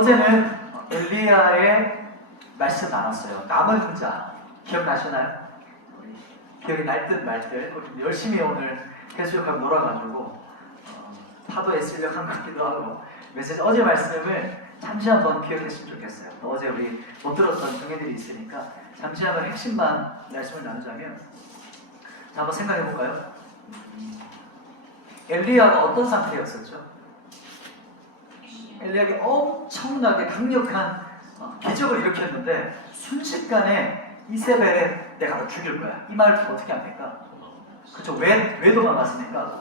어제는 엘리야의 말씀 나눴어요. 남은 자 기억나시나요? 기억이 날 듯 말 듯 우리 열심히 오늘 해수욕하고 놀아가지고 파도에 쓸려간 것 같기도 하고 메시지 어제 말씀을 잠시 한번 기억했으면 좋겠어요. 또 어제 우리 못 들었던 동행들이 있으니까 잠시 한번 핵심만 말씀을 나누자면 자 한번 생각해 볼까요? 엘리야가 어떤 상태였었죠? 엘리야가 엄청나게 강력한 기적을 일으켰는데 순식간에 이세벨에 내가 너 죽일 거야. 이 말을 어떻게 합니까? 그쵸? 왜 도망갔습니까?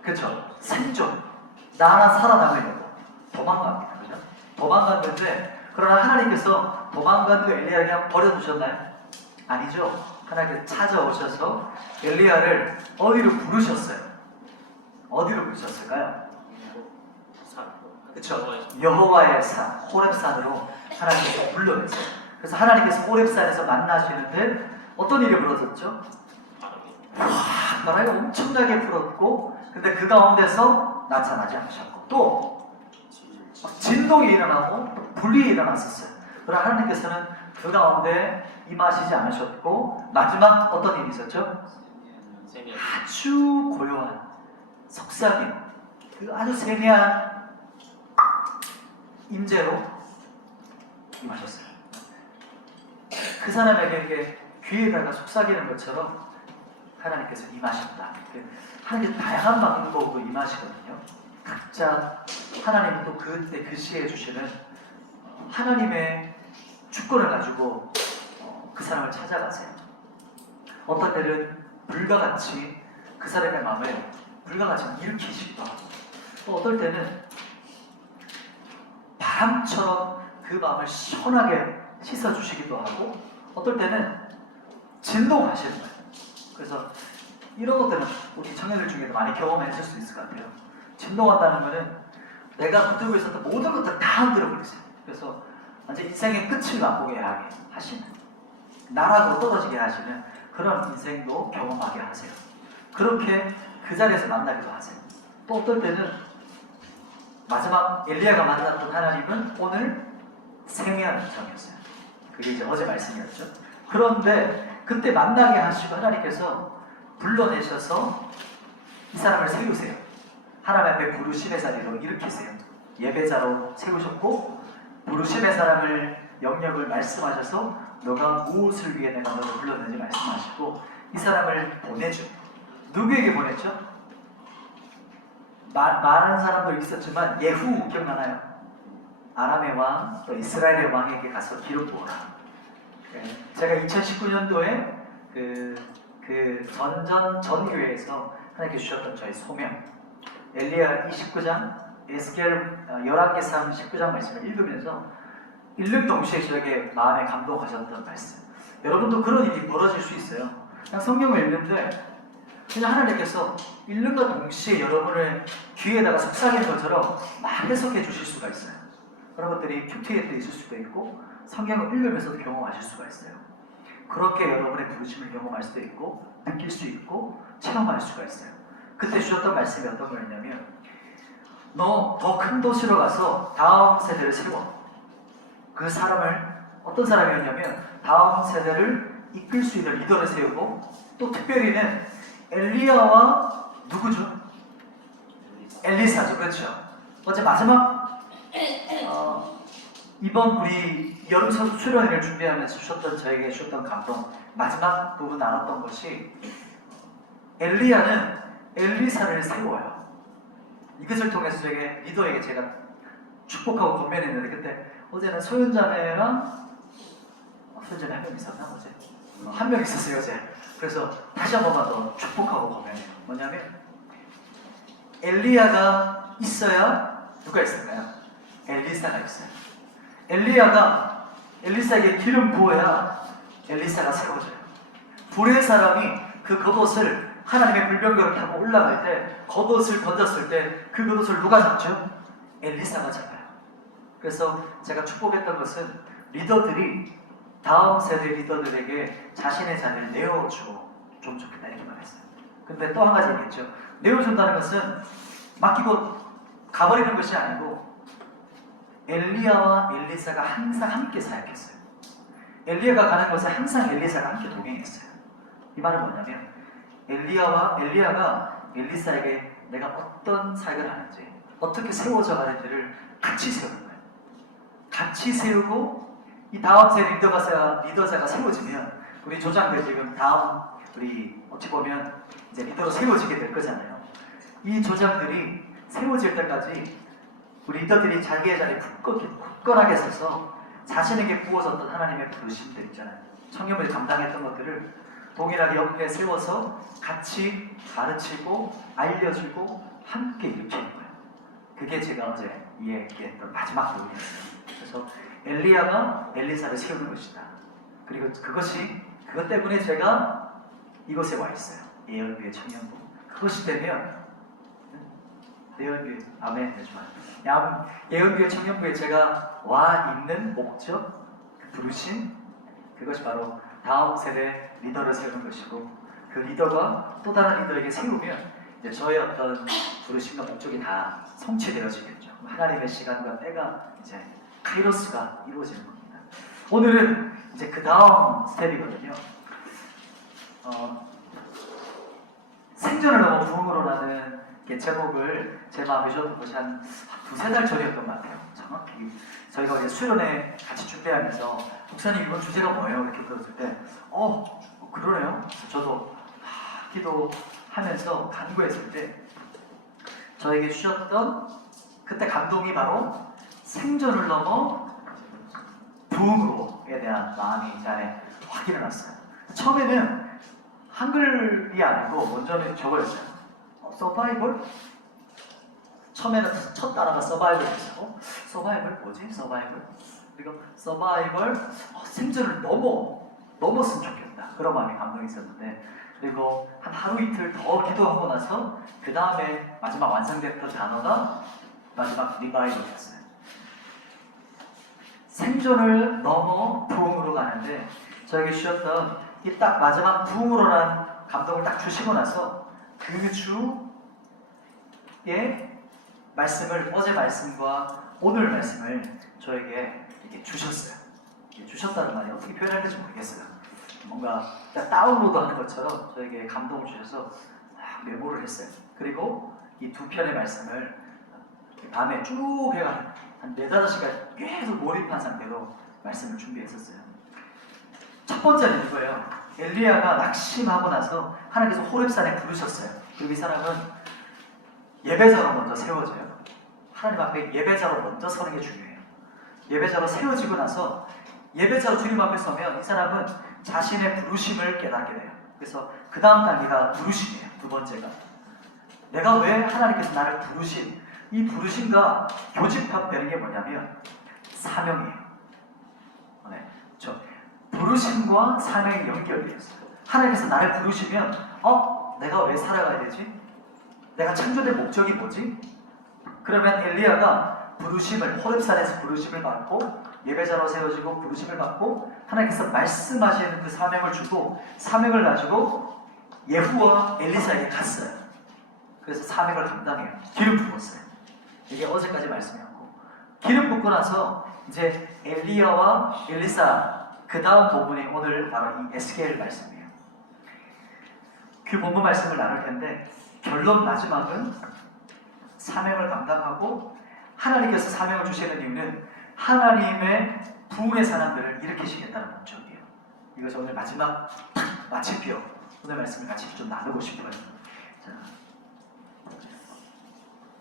그쵸? 생존. 나나 살아남으려고 도망갑니다. 그죠? 도망갔는데 그러나 하나님께서 도망간 그 엘리야를 그냥 버려두셨나요? 아니죠. 하나님께서 찾아오셔서 엘리야를 어디로 부르셨어요? 어디로 부르셨을까요? 그쵸? 여호와의 산, 호렙산으로 하나님께서 불러냈어요. 그래서 하나님께서 호렙산에서 만나시는데 어떤 일이 벌어졌죠? 바람이 엄청나게 불었고 근데 그 가운데서 나타나지 않으셨고 또 진동이 일어나고 불이 일어났었어요. 그러나 하나님께서는 그 가운데 임하시지 않으셨고 마지막 어떤 일이 있었죠? 아주 고요한 속삭임 그 아주 세미한 임재로 임하셨어요. 그 사람에게 이렇게 귀에다가 속삭이는 것처럼 하나님께서 임하셨다. 하나님께서 다양한 방법으로 임하시거든요. 각자 하나님은 또 그때 그 시에 주시는 하나님의 주권을 가지고 그 사람을 찾아가세요. 어떤 때는 불과 같이 그 사람의 마음을 불과 같이 일으키시기도 하고 또 어떨 때는 바람처럼 그 마음을 시원하게 씻어주시기도 하고 어떨 때는 진동하시는 거예요. 그래서 이런 것들은 우리 청년들 중에도 많이 경험했을 수 있을 것 같아요. 진동한다는 것은 내가 붙들고 있었던 모든 것들 다 흔들어 버리세요. 그래서 완전 인생의 끝을 맛보게 하게 하시는 나락으로 떨어지게 하시는 그런 인생도 경험하게 하세요. 그렇게 그 자리에서 만나기도 하세요. 또 어떨 때는 마지막 엘리야가 만났던 하나님은 오늘 생애한 음성이었어요. 그게 이제 어제 말씀이었죠. 그런데 그때 만나게 하시고 하나님께서 불러내셔서 이 사람을 세우세요. 하나님 앞에 부르심의 자리로 일으키세요. 예배자로 세우셨고 부르심의 사람을 영역을 말씀하셔서 너가 무엇을 위해 내가 너를 불렀는지 말씀하시고 이 사람을 보내줘. 누구에게 보냈죠? 많은 사람도 있었지만 예후 기억나나요? 아람의 왕, 또 이스라엘의 왕에게 가서 기록 보라. 제가 2019년도에 그 전교회에서 하나님께 주셨던 저희 소명 엘리야 29장 에스겔 11개상 19장 말씀을 읽으면서 읽는 동시에 저에게 마음에 감동하셨던 말씀. 여러분도 그런 일이 벌어질 수 있어요. 그냥 성경을 읽는데 그냥 하나님께서 읽는과 동시에 여러분을 귀에다가 속삭이는 것처럼 막 해석해 주실 수가 있어요. 여러분들이 큐티에 있을 수도 있고 성경을 읽으면서도 경험하실 수가 있어요. 그렇게 여러분의 부르심을 경험할 수도 있고 느낄 수 있고 체험할 수가 있어요. 그때 주셨던 말씀이 어떤 거였냐면 너 더 큰 도시로 가서 다음 세대를 세워. 그 사람을 어떤 사람이었냐면 다음 세대를 이끌 수 있는 리더를 세우고 또 특별히는 엘리야와 누구죠? 엘리사죠. 그렇죠. 어제 마지막 이번 우리 여름 서수 수련회를 준비하면서 주셨던 저에게 주셨던 감동 마지막 부분 나눴던 것이 엘리야는 엘리사를 세워요. 이것을 통해서 저에게 리더에게 제가 축복하고 권면했는데 그때 어제는 소연자매랑 소연자매 한 명 있었나 어제? 한 명 있었어요 어제. 그래서 다시 한 번만 더 축복하고 권면해요. 뭐냐면 엘리야가 있어야 누가 있을까요? 엘리사가 있어요. 엘리야가 엘리사에게 기름 부어야 엘리사가 세워져요. 불의 사람이 그 겉옷을 하나님의 불병거를 타고 올라갈 때 겉옷을 던졌을 때 그 겉옷을 누가 잡죠? 엘리사가 잡아요. 그래서 제가 축복했던 것은 리더들이 다음 세대 리더들에게 자신의 자리를 내어주고 좀 좋겠다 이렇게 말했어요. 근데 또 한 가지 있겠죠. 내어준다는 것은 맡기고 가버리는 것이 아니고 엘리야와 엘리사가 항상 함께 사역했어요. 엘리야가 가는 곳에 항상 엘리사가 함께 동행했어요. 이 말은 뭐냐면 엘리야가 엘리사에게 내가 어떤 사역을 하는지 어떻게 세워져 가는지를 같이 세우는 거예요. 같이 세우고 이 다음 세 리더자가 세워지면 우리 조장들 지금 다음 우리 어찌 보면 이제 리더로 세워지게 될 거잖아요. 이 조장들이 세워질 때까지 우리 리더들이 자기의 자리에 굳건하게 서서 자신에게 부어졌던 하나님의 부르심들 있잖아요. 청년부에 감당했던 것들을 동일하게 옆에 세워서 같이 가르치고 알려주고 함께 일으키는 거예요. 그게 제가 어제 이야기했던 마지막 부분이었어요. 그래서 엘리야가 엘리사를 세우는 것이다. 그리고 그것 때문에 제가 이곳에 와 있어요. 예언교회 청년부. 그것이 되면 예언교회 아멘 해주면 예언교회 청년부에 제가 와 있는 목적, 그 부르심, 그것이 바로 다음 세대 리더를 세우는 것이고 그 리더가 또 다른 리더에게 세우면 이제 저의 어떤 부르심과 목적이 다 성취되어지겠죠. 하나님의 시간과 때가 이제 카이로스가 이루어지는 겁니다. 오늘은 이제 그 다음 스텝이거든요. 생존을 넘어 부흥으로라는 제목을 제 마음에 주었던 것이 한 두세 달 전이었던 것 같아요. 정확히 저희가 이제 수련회 같이 준비하면서 목사님 이번 주제가 뭐예요? 이렇게 물었을 때 그러네요. 저도 기도하면서 간구했을 때 저에게 주셨던 그때 감동이 바로 생존을 넘어 부흥으로에 대한 마음이 제 안에 확 일어났어요. 처음에는 한글이 아니고 먼저는 저거였어요. 서바이벌? 처음에는 첫 단어가 서바이벌이었고 서바이벌 뭐지? 서바이벌? 그리고 서바이벌 생존을 넘었으면 좋겠다. 그런 마음이 감동이 있었는데 그리고 한 하루 이틀 더 기도하고 나서 그 다음에 마지막 완성됐던 단어가 마지막 리바이벌이었어요. 생존을 넘어 부흥으로 가는데 저에게 주셨던 이 딱 마지막 부흥으로라는 감동을 딱 주시고 나서 그 주의 말씀을 어제 말씀과 오늘 말씀을 저에게 이렇게 주셨어요. 주셨다는 말이 어떻게 표현해야 될지 모르겠어요. 뭔가 다운로드하는 것처럼 저에게 감동을 주셔서 메모를 했어요. 그리고 이 두 편의 말씀을 밤에 쭉 해가 한 4-5시간 계속 몰입한 상태로 말씀을 준비했었어요. 첫 번째는 이거예요. 엘리야가 낙심하고 나서 하나님께서 호렙산에 부르셨어요. 그리고 이 사람은 예배자로 먼저 세워져요. 하나님 앞에 예배자로 먼저 서는 게 중요해요. 예배자로 세워지고 나서 예배자로 주님 앞에 서면 이 사람은 자신의 부르심을 깨닫게 돼요. 그래서 그 다음 단계가 부르심이에요. 두 번째가 내가 왜 하나님께서 나를 부르신 이 부르심과 교집합되는 게 뭐냐면 사명이에요. 네, 부르심과 사명이 연결되어 있어요. 하나님께서 나를 부르시면 내가 왜 살아가야 되지? 내가 창조된 목적이 뭐지? 그러면 엘리야가 호렙산에서 부르심을 받고 예배자로 세워지고 부르심을 받고 하나님께서 말씀하시는 그 사명을 주고 사명을 가지고 예후와 엘리사에게 갔어요. 그래서 사명을 감당해요. 기름 부었어요. 이게 어제까지 말씀이었고 기름 붓고 나서 이제 엘리야와 엘리사 그 다음 부분이 오늘 바로 이 에스겔 말씀이에요. 그 본문 말씀을 나눌 텐데 결론 마지막은 사명을 감당하고 하나님께서 사명을 주시는 이유는 하나님의 부흥의 사람들을 일으키시겠다는 목적이에요. 이것이 오늘 마지막 마침표 오늘 말씀을 같이 좀 나누고 싶어요. 자,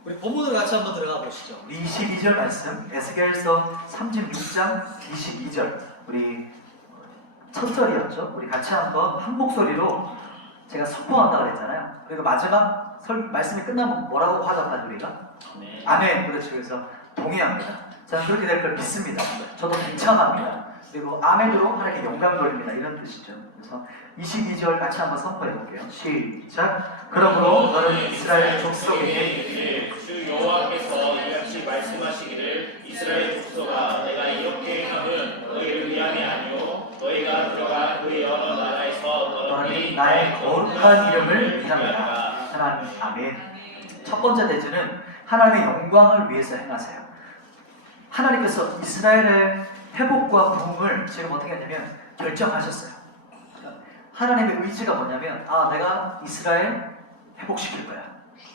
우리 본문으로 같이 한번 들어가 보시죠. 우리 22절 말씀 에스겔서 36장 22절 우리 첫 절이었죠. 우리 같이 한번 한 목소리로 제가 선포한다고 그랬잖아요. 그리고 마지막 말씀이 끝나면 뭐라고 화답하죠 우리가? 아멘. 그렇죠. 그래서 동의합니다. 저는 그렇게 될 걸 믿습니다. 저도 동참합니다. 그리고 아멘으로 하나님께 영광 돌립니다. 이런 뜻이죠. 그래서 22절 같이 한번 선포해 볼게요. 시작. 그러므로 너는 이스라엘 족속에게 주 여호와께서 이같이 말씀하시기를 이스라엘 족속아 내가 이렇게 행함은 너희를 위함이 아니요 너희가 들어가 그 여러 나라에서 너희 나의 거룩한 이름을 위함이다. 하나님 아멘. 첫 번째 대지는 하나님의 영광을 위해서 행하세요. 하나님께서 이스라엘의 회복과 부흥을 지금 어떻게 했냐면 결정하셨어요. 그러니까 하나님의 의지가 뭐냐면 내가 이스라엘 회복시킬 거야.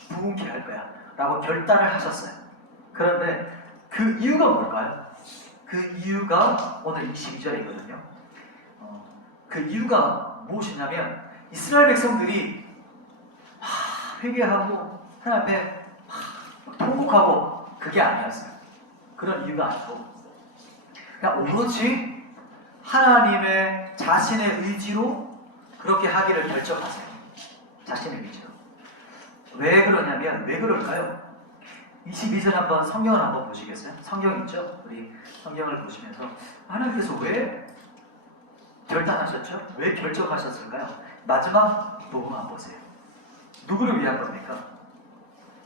부흥케 할 거야. 라고 결단을 하셨어요. 그런데 그 이유가 뭘까요? 그 이유가 오늘 22절이거든요. 그 이유가 무엇이냐면 이스라엘 백성들이 회개하고 하나님 앞에 통곡하고 그게 아니었어요. 그런 이유가 아니고 그냥 오로지 하나님의 자신의 의지로 그렇게 하기를 결정하세요. 자신의 의지로. 왜 그러냐면 왜 그럴까요? 22절 한번 성경을 한번 보시겠어요? 성경 있죠? 우리 성경을 보시면서 하나님께서 왜 결단하셨죠? 왜 결정하셨을까요? 마지막 부분만 보세요. 누구를 위한 겁니까?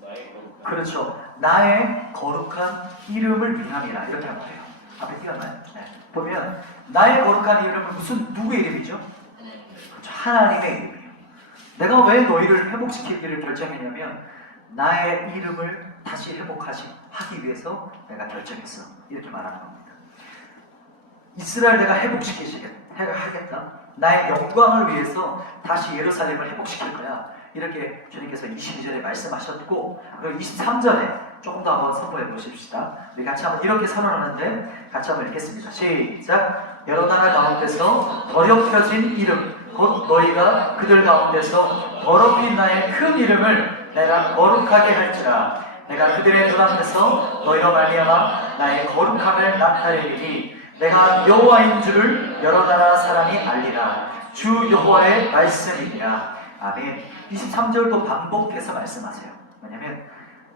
나의 거룩한 그렇죠. 나의 거룩한 이름을 위함이라 이렇게 하면 돼요. 앞에 띄었나요? 네. 보면 나의 거룩한 이름은 누구의 이름이죠? 그렇죠. 하나님의 이름이에요. 내가 왜 너희를 회복시키기를 결정했냐면 나의 이름을 다시 하기 위해서 내가 결정했어. 이렇게 말하는 겁니다. 이스라엘 내가 하겠다. 나의 영광을 위해서 다시 예루살렘을 회복시킬 거야. 이렇게 주님께서 22절에 말씀하셨고, 그리고 23절에 조금 더 한번 선포해 보십시다. 우리 같이 한번 이렇게 선언하는데 같이 한번 읽겠습니다. 시작. 여러 나라 가운데서 더럽혀진 이름 곧 너희가 그들 가운데서 더럽힌 나의 큰 이름을 내가 거룩하게 할지라. 내가 그들의 눈앞에서 너희로 말미암아 나의 거룩함을 나타내리니 내가 여호와인 줄을 여러 나라 사람이 알리라. 주 여호와의 말씀이니라. 아멘. 23절도 반복해서 말씀하세요. 왜냐하면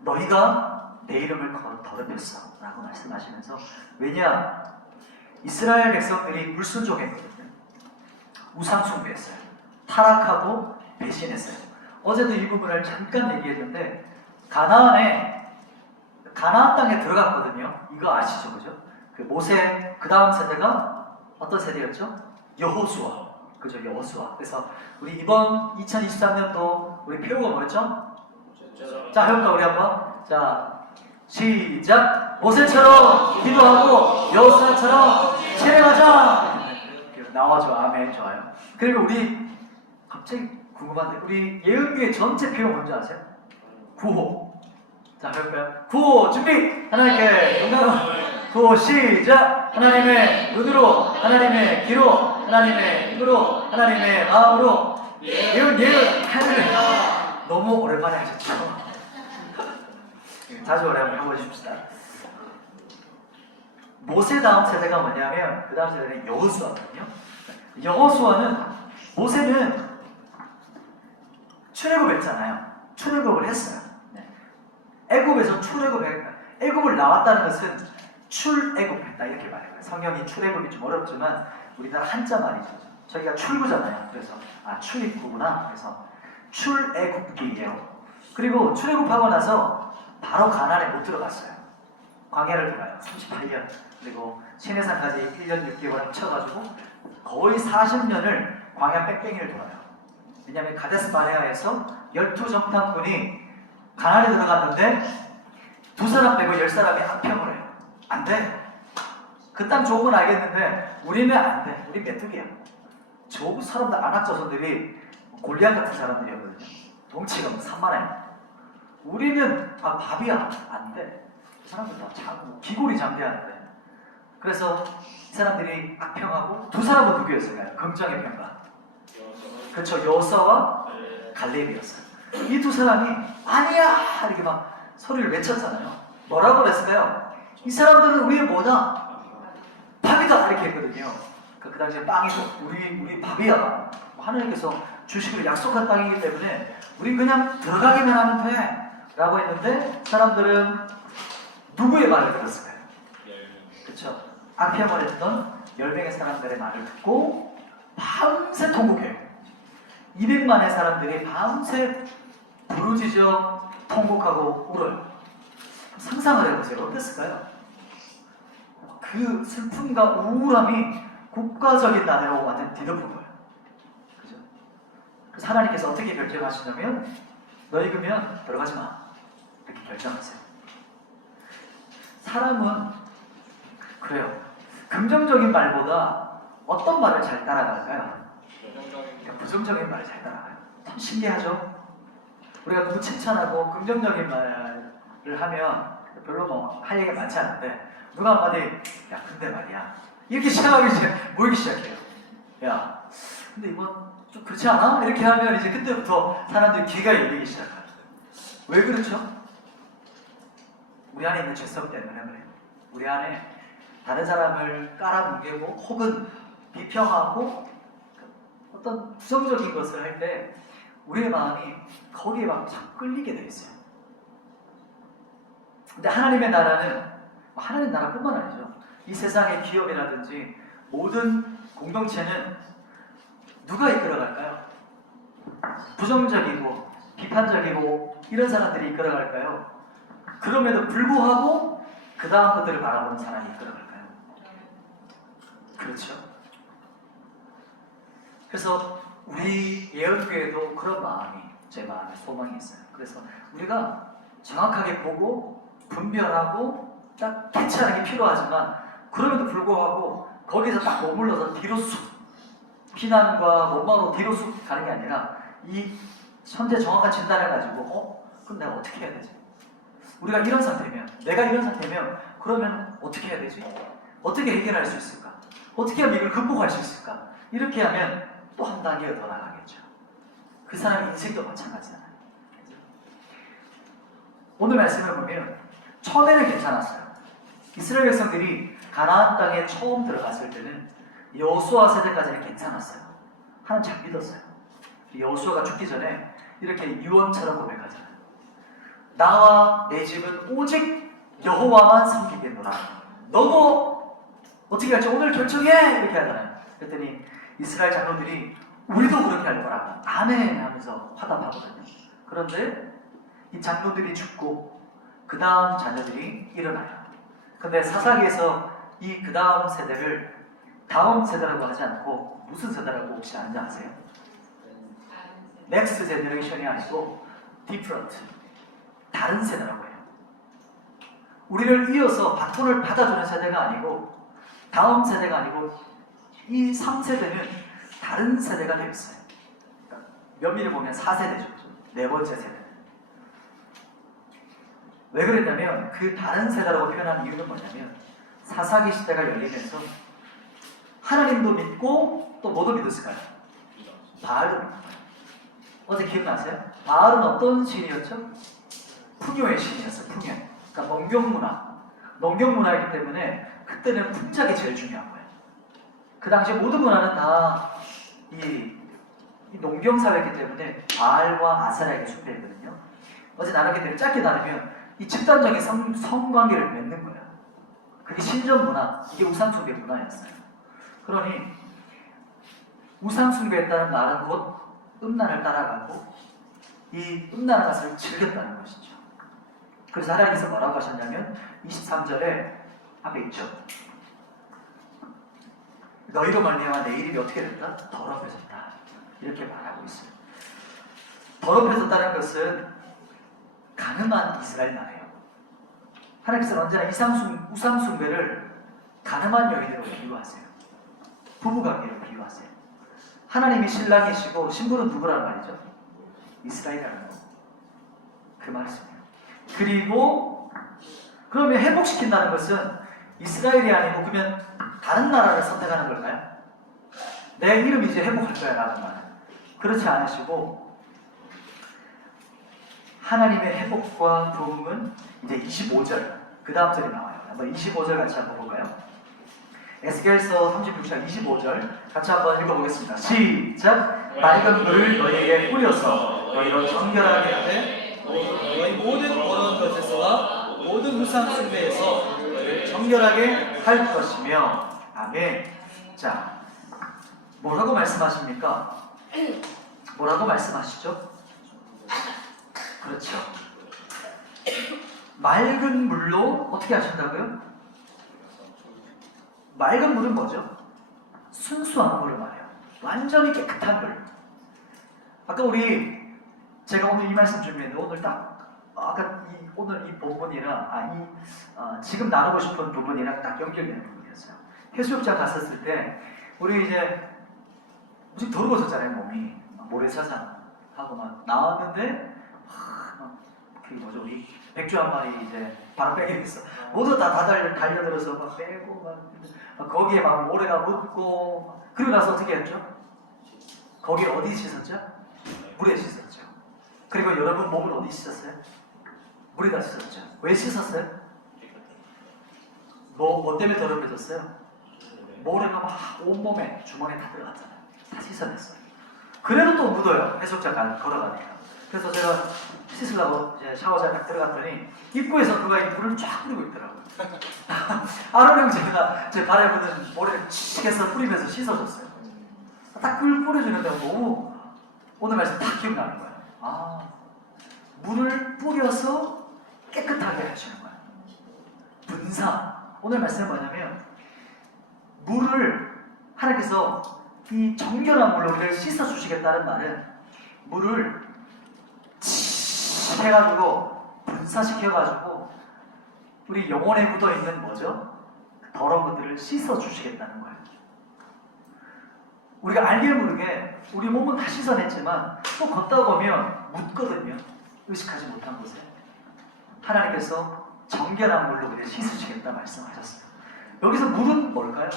너희가 내 이름을 더럽혔어 라고 말씀하시면서, 왜냐? 이스라엘 백성들이 물순종했거든요. 우상 숭배했어요. 타락하고 배신했어요. 어제도 이 부분을 잠깐 얘기했는데 가나안 땅에 들어갔거든요. 이거 아시죠? 그죠? 그 모세 그 다음 세대가 어떤 세대였죠? 여호수아. 그죠? 여호수아. 그래서 우리 이번 2023년도 우리 표어가 뭐였죠? 자, 해볼까 우리 한번? 자, 시작! 모세처럼 기도하고 여호수아처럼 실행하자! 나와줘. 아멘. 좋아요. 그리고 우리 갑자기 궁금한데 우리 예은교회 전체 표어 뭔지 아세요? 구호. 자, 해볼까요? 구호 준비! 하나님께 영광을. 구호 시작! 하나님의 눈으로, 하나님의 귀로, 하나님의 힘으로, 하나님의 마음으로. 예은 하늘을. 너무 오랜만에 하셨죠? 자주 오래 한번 해보십시다. 모세 다음 세대가 뭐냐면 그 다음 세대는 여호수아거든요. 여호수아는 모세는 출애굽했잖아요. 출애굽을 했어요. 애굽에서 애굽을 나왔다는 것은 출애굽했다 이렇게 말해요. 성경이 출애굽이 좀 어렵지만 우리나라 한자 말이죠. 저희가 출구잖아요. 그래서 출입구구나. 그래서 출애굽기예요. 그리고 출애굽하고 나서 바로 가나안에 못 들어갔어요. 광야를 돌아요. 38년. 그리고 시내산까지 1년 6개월 합쳐가지고 거의 40년을 광야 뺑뺑이를 돌아요. 왜냐하면 가데스 바네아에서 12정탐꾼이 가나안에 들어갔는데 2사람 빼고 10사람이 악평을 해요. 안 돼. 그 땅 좋은 건 알겠는데 우리는 안 돼. 우리 메뚜기야. 저 사람들 안악자손들이 골리앗 같은 사람들이었거든요. 덩치가 3만원. 우리는 밥이야. 안 돼. 그 사람들 다 자고 기골이 장대하는데. 그래서 이 사람들이 악평하고 2사람은 누구였을까요? 긍정의 평가. 그렇죠. 여호수아와 갈렙이었어요. 이 2사람이 아니야 이렇게 막 소리를 외쳤잖아요. 뭐라고 그랬을까요? 이 사람들은 우리의 뭐다? 밥이다 이렇게 했거든요. 그 당시에 빵이고 우리 밥이야. 하나님께서 주시기를 약속한 땅이기 때문에 우리 그냥 들어가기만 하면 돼 라고 했는데 사람들은 누구의 말을 들었을까요? 그렇죠. 악평을 했던 10명의 사람들의 말을 듣고 밤새 통곡해요. 200만의 사람들이 밤새 부르짖어 통곡하고 울어요. 상상을 해보세요. 어땠을까요? 그 슬픔과 우울함이 국가적인 단어로 완전 뒤덮은 거예요. 그죠? 그래서 하나님께서 어떻게 결정하시냐면 너희 그러면 들어가지 마. 이렇게 결정하세요. 사람은 그래요. 긍정적인 말보다 어떤 말을 잘 따라갈까요? 부정적인 말을 잘 따라가요. 참 신기하죠? 우리가 누구 칭찬하고 긍정적인 말을 하면 별로 뭐 할 얘기가 많지 않은데 누가 한마디 야 근데 말이야 이렇게 시작하기 모이기 시작해요. 야 근데 이건 좀 그렇지 않아? 이렇게 하면 이제 그때부터 사람들이 귀가 열리기 시작해요. 왜 그렇죠? 우리 안에 있는 죄성 때문에 그래요. 우리 안에 다른 사람을 깔아뭉개고 혹은 비평하고 어떤 부정적인 것을 할 때 우리의 마음이 거기에 막 자꾸 끌리게 돼 있어요. 근데 하나님의 나라는 하나님 나라뿐만 아니죠. 이 세상의 기업이라든지 모든 공동체는 누가 이끌어갈까요? 부정적이고 비판적이고 이런 사람들이 이끌어갈까요? 그럼에도 불구하고 그 다음 것들을 바라보는 사람이 이끌어갈까요? 그렇죠. 그래서 우리 예언교회도 그런 마음이 제 마음에 소망이 있어요. 그래서 우리가 정확하게 보고 분별하고 딱 캐치하는 게 필요하지만 그럼에도 불구하고 거기서 딱 머물러서 뒤로 쑥 비난과 원망으로 뒤로 쑥 가는 게 아니라 이 현재 정확한 진단을 가지고 그럼 내가 어떻게 해야 되지? 우리가 이런 상태면 내가 이런 상태면 그러면 어떻게 해야 되지? 어떻게 해결할 수 있을까? 어떻게 하면 이걸 극복할 수 있을까? 이렇게 하면 또 한 단계 더 나가겠죠. 그 사람의 인생도 마찬가지잖아요. 오늘 말씀을 보면 처음에는 괜찮았어요. 이스라엘 백성들이 가나안 땅에 처음 들어갔을 때는 여호수아 세대까지는 괜찮았어요. 하나님 잘 믿었어요. 여호수아가 죽기 전에 이렇게 유언처럼 고백하잖아요. 나와 내 집은 오직 여호와만 섬기겠노라. 너도 어떻게 할지 오늘 결정해! 이렇게 하잖아요. 그랬더니 이스라엘 장로들이 우리도 그렇게 할 거라고 아멘 하면서 화답하거든요. 그런데 이 장로들이 죽고 그 다음 자녀들이 일어나요. 근데 사사기에서 이 그 다음 세대를 다음 세대라고 하지 않고 무슨 세대라고 혹시 아세요? 넥스트 제너레이션이 아니고 디프런트, 다른 세대라고 해요. 우리를 이어서 바톤을 받아주는 세대가 아니고 다음 세대가 아니고 이 3세대는 다른 세대가 되었어요. 그러니까 면밀히 보면 4세대죠. 네 번째 세대. 왜 그랬냐면 그 다른 세대라고 표현한 이유는 뭐냐면 사사기 시대가 열리면서 하나님도 믿고 또 뭐도 믿었을까요? 바알도 믿었어요. 어제 기억나세요? 바알은 어떤 신이었죠? 풍요의 신이었어요. 풍요. 그러니까 농경문화. 농경문화이기 때문에 그때는 품작이 제일 중요한 거예요. 그 당시 모든 문화는 다 이 농경사회이기 때문에 바알과 아세라에게 숭배했거든요. 어제 나누게 되면 짧게 나누면 이 집단적인 성관계를 맺는 거예요. 그게 신전 문화, 이게 우상숭배 문화였어요. 그러니 우상숭배했다는 말은 곧 음란을 따라가고 이 음란한 것을 즐겼다는 것이죠. 그래서 하나님께서 뭐라고 하셨냐면 23절에 앞에 있죠. 너희로 말미암아 내 이름이 어떻게 됐다? 더럽혀졌다. 이렇게 말하고 있어요. 더럽혀졌다는 것은 가늠한 이스라엘 나라예요. 하나님께서는 언제나 우상숭배를 가늠한 여인으로 비유하세요. 부부관계로 비유하세요. 하나님이 신랑이시고 신부는 누구란 말이죠? 이스라엘이라는 거. 그 말씀이에요. 그리고 그러면 회복시킨다는 것은 이스라엘이 아니고 그러면 다른 나라를 선택하는 걸까요? 내 이름이 이제 회복할 거야 라는 말. 그렇지 않으시고 하나님의 회복과 도움은 이제 25절 그 다음 절에 나와요. 한번 25절 같이 한번 볼까요? 에스겔서 36장 25절 같이 한번 읽어보겠습니다. 시작! 맑은 물을 너희에게 뿌려서 너희로 정결하게 하되 너희 모든 어려운 것에서와 모든 우상 숭배에서 너희를 정결하게 할 것이며 아멘. 자, 뭐라고 말씀하십니까? 뭐라고 말씀하시죠? 그렇죠. 맑은 물로 어떻게 하신다고요? 맑은 물은 뭐죠? 순수한 물을 말해요. 완전히 깨끗한 물. 아까 제가 오늘 이 말씀 준비했는데 오늘 딱 아까 오늘 이 본문이랑 지금 나누고 싶은 부분이랑 딱 연결되는 부분이었어요. 해수욕장 갔었을 때 우리 이제 무지 더러워졌잖아요. 몸이 모래사장 하고 막 나왔는데 그 뭐죠, 우리 백주 한 마리 이제 바로 빼게 됐어. 모두 다 달려들어서 막 빼고 막 거기에 막 모래가 묻고. 그리고 나서 어떻게 했죠? 거기 어디 씻었죠? 물에 씻었죠. 그리고 여러분 몸을 어디 씻었어요? 물에다 씻었죠. 왜 씻었어요? 뭐 때문에 더럽혀졌어요? 모래가 막 온몸에 주머니에 다 들어갔잖아요. 다 씻어냈어요. 그래도 또 묻어요. 해수욕장 걸어가니까. 그래서 제가 씻으려고 이제 샤워장에 딱 들어갔더니 입구에서 누가 이 물을 쫙 뿌리고 있더라고요. 아론 형제가 제 발에 묻은 모래를 칙 해서 뿌리면서 씻어줬어요. 딱 그걸 뿌려주는데 너무 오늘 말씀 딱 기억나는 거예요. 물을 뿌려서 깨끗하게 하시는 거예요. 분사. 오늘 말씀은 뭐냐면 물을 하나님께서 이 정결한 물로 우리를 씻어주시겠다는 말은 물을 해가지고 분사시켜가지고 우리 영혼에 묻어있는 뭐죠? 더러운 것들을 씻어주시겠다는 거예요. 우리가 알게 모르게 우리 몸은 다 씻어냈지만 또 걷다 보면 묻거든요. 의식하지 못한 곳에. 하나님께서 정결한 물로 우리를 씻으시겠다 말씀하셨어요. 여기서 물은 뭘까요?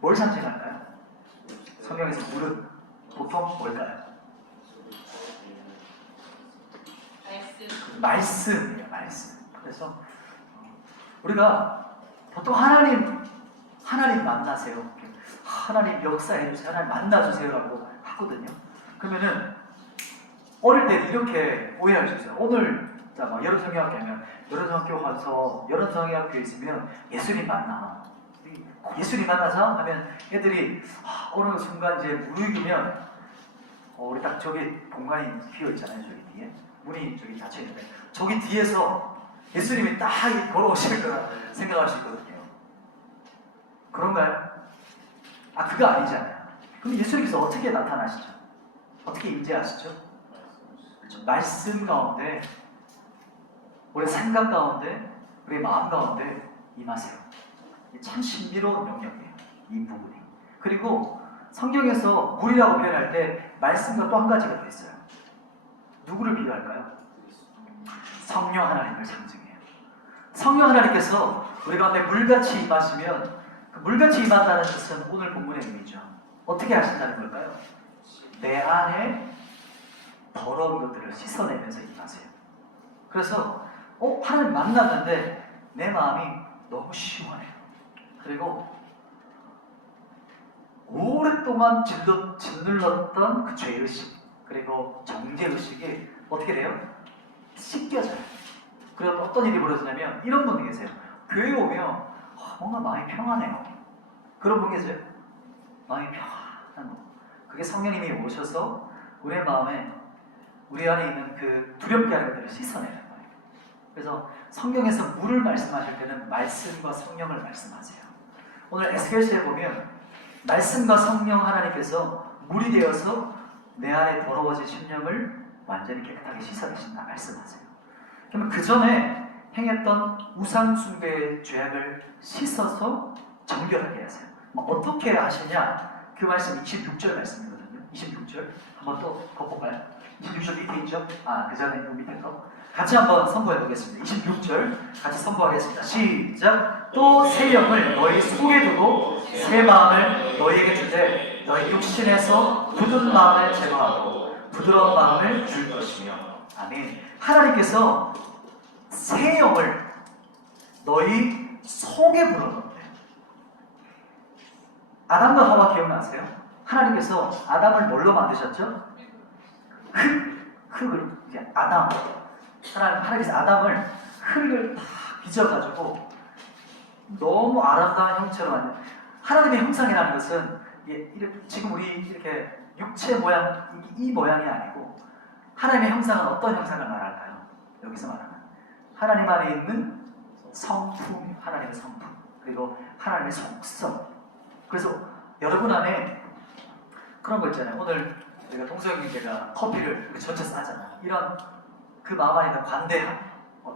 뭘 상징할까요? 성경에서 물은 보통 뭘까요? 말씀이에요. 말씀. 그래서 우리가 보통 하나님 만나세요. 하나님 역사해주세요. 하나님 만나주세요라고 하거든요. 그러면은 어릴 때 이렇게 오해할 수 있어요. 오늘 여름성경학교면 여름성경학교 가서 여름성경학교에 있으면 예수님 만나. 예수님 만나자 하면 애들이 어느 순간 이제 무르익으면 우리 딱 저기 공간이 비어 있잖아요. 저기 뒤에 문이 저기 닫혀 있는데 저기 뒤에서 예수님이 딱 걸어오실 거라 생각할 수 있거든요. 그런가요? 그거 아니잖아요. 그럼 예수님께서 어떻게 나타나시죠? 어떻게 임재하시죠? 그렇죠. 말씀 가운데, 우리 생각 가운데, 우리 마음 가운데 임하세요. 참 신비로운 영역이에요. 이 부분이. 그리고 성경에서 물이라고 표현할 때 말씀과 또 한 가지가 더 있어요. 누구를 비유할까요? 성령 하나님을 상징해요. 성령 하나님께서 우리 가운데 물같이 임하시면 그 물같이 임한다는 뜻은 오늘 본문의 의미죠. 어떻게 하신다는 걸까요? 내 안에 더러운 것들을 씻어내면서 임하세요. 그래서 하나님 만났는데 내 마음이 너무 시원해요. 그리고 오랫동안 짓눌렀던 그 죄의식 그리고 정죄의식이 어떻게 돼요? 씻겨져요. 그래서 어떤 일이 벌어지냐면 이런 분이 계세요. 교회에 오면 뭔가 마음이 평안해요. 그런 분 계세요? 마음이 평안한 거. 그게 성령님이 오셔서 우리의 마음에 우리 안에 있는 그 두렵게 하는 것들을 씻어내는 거예요. 그래서 성경에서 물을 말씀하실 때는 말씀과 성령을 말씀하세요. 오늘 에스겔서에 보면 말씀과 성령 하나님께서 물이 되어서 내 안에 더러워진 심령을 완전히 깨끗하게 씻어내신다 말씀하세요. 그러면 그 전에 행했던 우상 숭배의 죄악을 씻어서 정결하게 하세요. 어떻게 하시냐? 그 말씀 26절 말씀이거든요. 26절 한번 또 볼까요? 26절 밑에 있죠? 그 전에 밑에 거 같이 한번 선포해 보겠습니다. 26절 같이 선포하겠습니다. 시작. 또 새 영을 너희 속에 두고 새 마음을 너희에게 주되 너희 육신에서 굳은 마음을 제거하고 부드러운 마음을 줄 것이며. 아멘. 하나님께서 새 영을 너희 속에 불어넣었대요. 아담과 하와 기억나세요? 하나님께서 아담을 뭘로 만드셨죠? 흙을 이제 하나님께서 아담을 흙을 다 빚어가지고 너무 아름다운 형체로 만든. 하나님의 형상이라는 것은 지금 우리 이렇게 육체 모양 이 모양이 아니고 하나님의 형상은 어떤 형상을 말할까요? 여기서 말하는 하나님 안에 있는 성품, 하나님의 성품 그리고 하나님의 속성. 그래서 여러분 안에 그런 거 있잖아요. 오늘 우리가 동서형님께가 커피를 이렇게 전체 싸잖아. 이런 그 마음 안에 있는 관대함,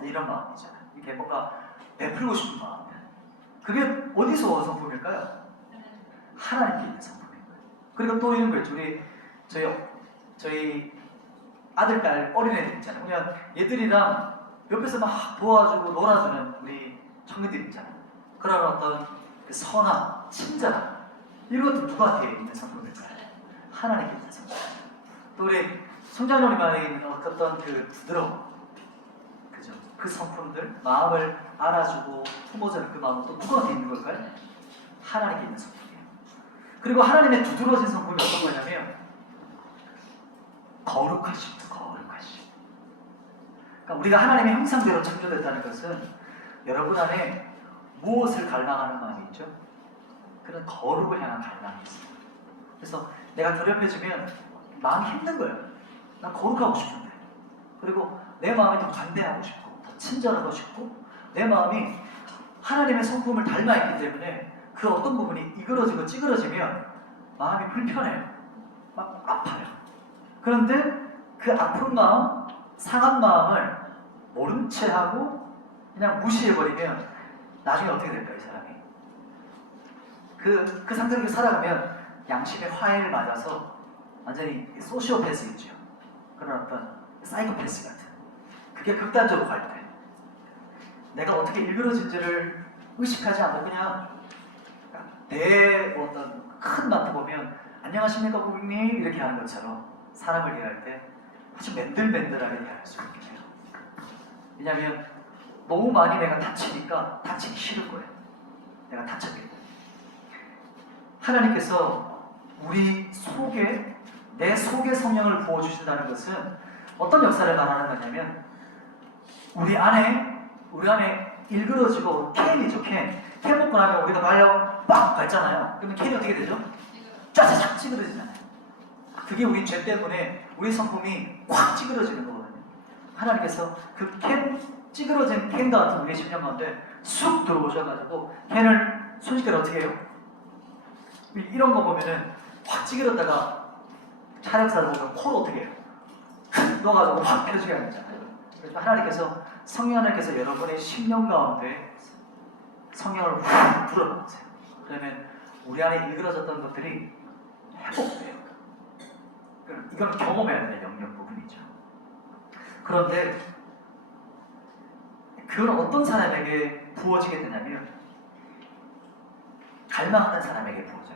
이런 마음이잖아요. 이게 뭔가 베풀고 싶은 마음. 그게 어디서 온 성품일까요? 하나님께 있는 성품인 거예요. 그리고 또 이런 거예요. 저희 아들, 딸, 어린애들 있잖아요. 그냥 얘들이랑 옆에서 막 도와주고 놀아주는 우리 청년들 있잖아요. 그런 어떤 그 선함, 친절함, 이런 것도 누구한테 있는 성품일까요? 하나님께 있는 성품. 또 우리 성장로님 안에 있는 어떤 그 부드러움, 그죠? 그 성품들, 마음을 알아주고 품어주는 그 마음은 또 누구한테 있는 걸까요? 하나님께 있는 성품이에요. 그리고 하나님의 두드러진 성품이 어떤 거냐면 거룩하심, 거룩하심. 그러니까 우리가 하나님의 형상대로 창조됐다는 것은 여러분 안에 무엇을 갈망하는 마음이 있죠? 그런 거룩을 향한 갈망이 있어요. 그래서 내가 더럽혀지면 마음이 힘든 거예요. 난 거룩하고 싶은데. 그리고 내 마음이 더 관대하고 싶고, 더 친절하고 싶고, 내 마음이 하나님의 성품을 닮아있기 때문에 그 어떤 부분이 이그러지고 찌그러지면 마음이 불편해요. 막 아파요. 그런데 그 아픈 마음, 상한 마음을 모른 채 하고 그냥 무시해버리면 나중에 어떻게 될까요, 이 사람이? 그 상태로 살아가면 양심의 화해를 맞아서 완전히 소시오패스 있죠. 그런 어떤 사이코패스 같은. 그게 극단적으로 갈 때. 내가 어떻게 일그러진지를 의식하지 않고 그냥 내 어떤 큰 마트 보면 안녕하십니까 고객님 이렇게 하는 것처럼 사람을 대할 때 아주 맨들맨들하게 대할 수 있게 돼요. 왜냐하면 너무 많이 내가 다치니까 다치기 싫을 거예요. 내가 다쳤기 때문에. 하나님께서 우리 속에 내 속에 성령을 부어주신다는 것은 어떤 역사를 말하는 거냐면 우리 안에 일그러지고 캔이죠. 캔 먹고 나면 우리가 말려 빡 밟잖아요. 그러면 캔이 어떻게 되죠? 쫙쫙 찌그러지잖아요. 그게 우리 죄 때문에 우리 성품이 확 찌그러지는 거거든요. 하나님께서 그 찌그러진 캔 같은 우리 심령 가운데 쑥 들어오셔가지고 캔을 순식간에 어떻게 해요? 이런 거 보면은 확 찌그러다가 촬영사를 보면 코를 어떻게 해요? 넣어가지고 확 펴지게 하는 거잖아요. 그래서 하나님께서 성령 하나님께서 여러분의 심령 가운데 성령을 확 불어넣으세요. 그러면 우리 안에 일그러졌던 것들이 회복돼요. 이건 경험해야 되는 영역 부분이죠. 그런데 그건 어떤 사람에게 부어지게 되냐면 갈망하는 사람에게 부어져요.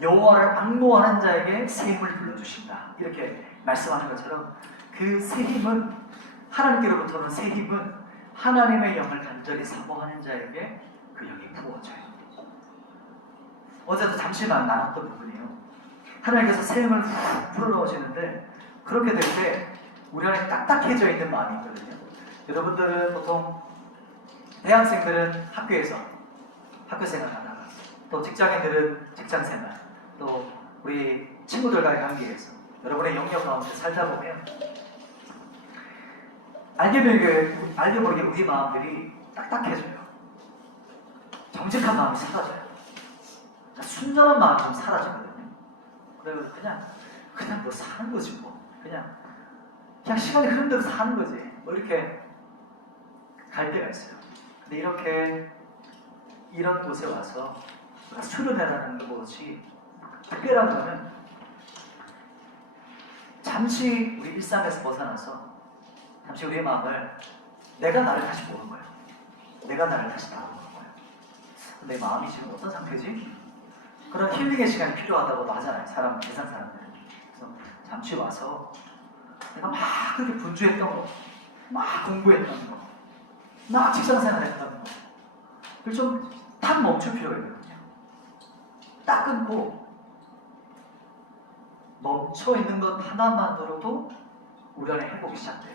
여호와를 앙모하는 자에게 새 힘을 불러주신다. 이렇게 말씀하는 것처럼 그 새 힘은 하나님께로부터 오는 새 힘은 하나님의 영을 간절히 사모하는 자에게 그 영이 부어져요. 어제도 잠시만 나눴던 부분이에요. 하나님께서 새 힘을 훅 불어넣으시는데 그렇게 될 때 우리 안에 딱딱해져 있는 마음이 있거든요. 여러분들은 보통 대학생들은 학교에서 학교 생활하다가 또 직장인들은 직장생활 또 우리 친구들과의 관계에서 여러분의 영역 가운데 살다 보면 알게 모르게 우리 마음들이 딱딱해져요. 정직한 마음이 사라져요. 순전한 마음이 좀 사라지거든요. 그래서 그냥 뭐 사는 거지 뭐. 그냥 시간이 흐른 대로 사는 거지. 뭐 이렇게 갈 때가 있어요. 근데 이런 곳에 와서 수련회라는 것이 특별한 거는 잠시 우리 일상에서 벗어나서 잠시 우리의 마음을 내가 나를 다시 보는 거예요. 내가 나를 다시 바라보는 거예요. 내 마음이 지금 어떤 상태지? 그런 힐링의 시간이 필요하다고도 하잖아요. 세상 사람들은. 그래서 잠시 와서 내가 막 그렇게 분주했던 거, 막 공부했던 거, 막 직장생활했던 거, 그걸 좀 딱 멈출 필요가 있거든요. 딱 끊고 멈춰 있는 것 하나만으로도 우리 안에 회복이 시작돼요.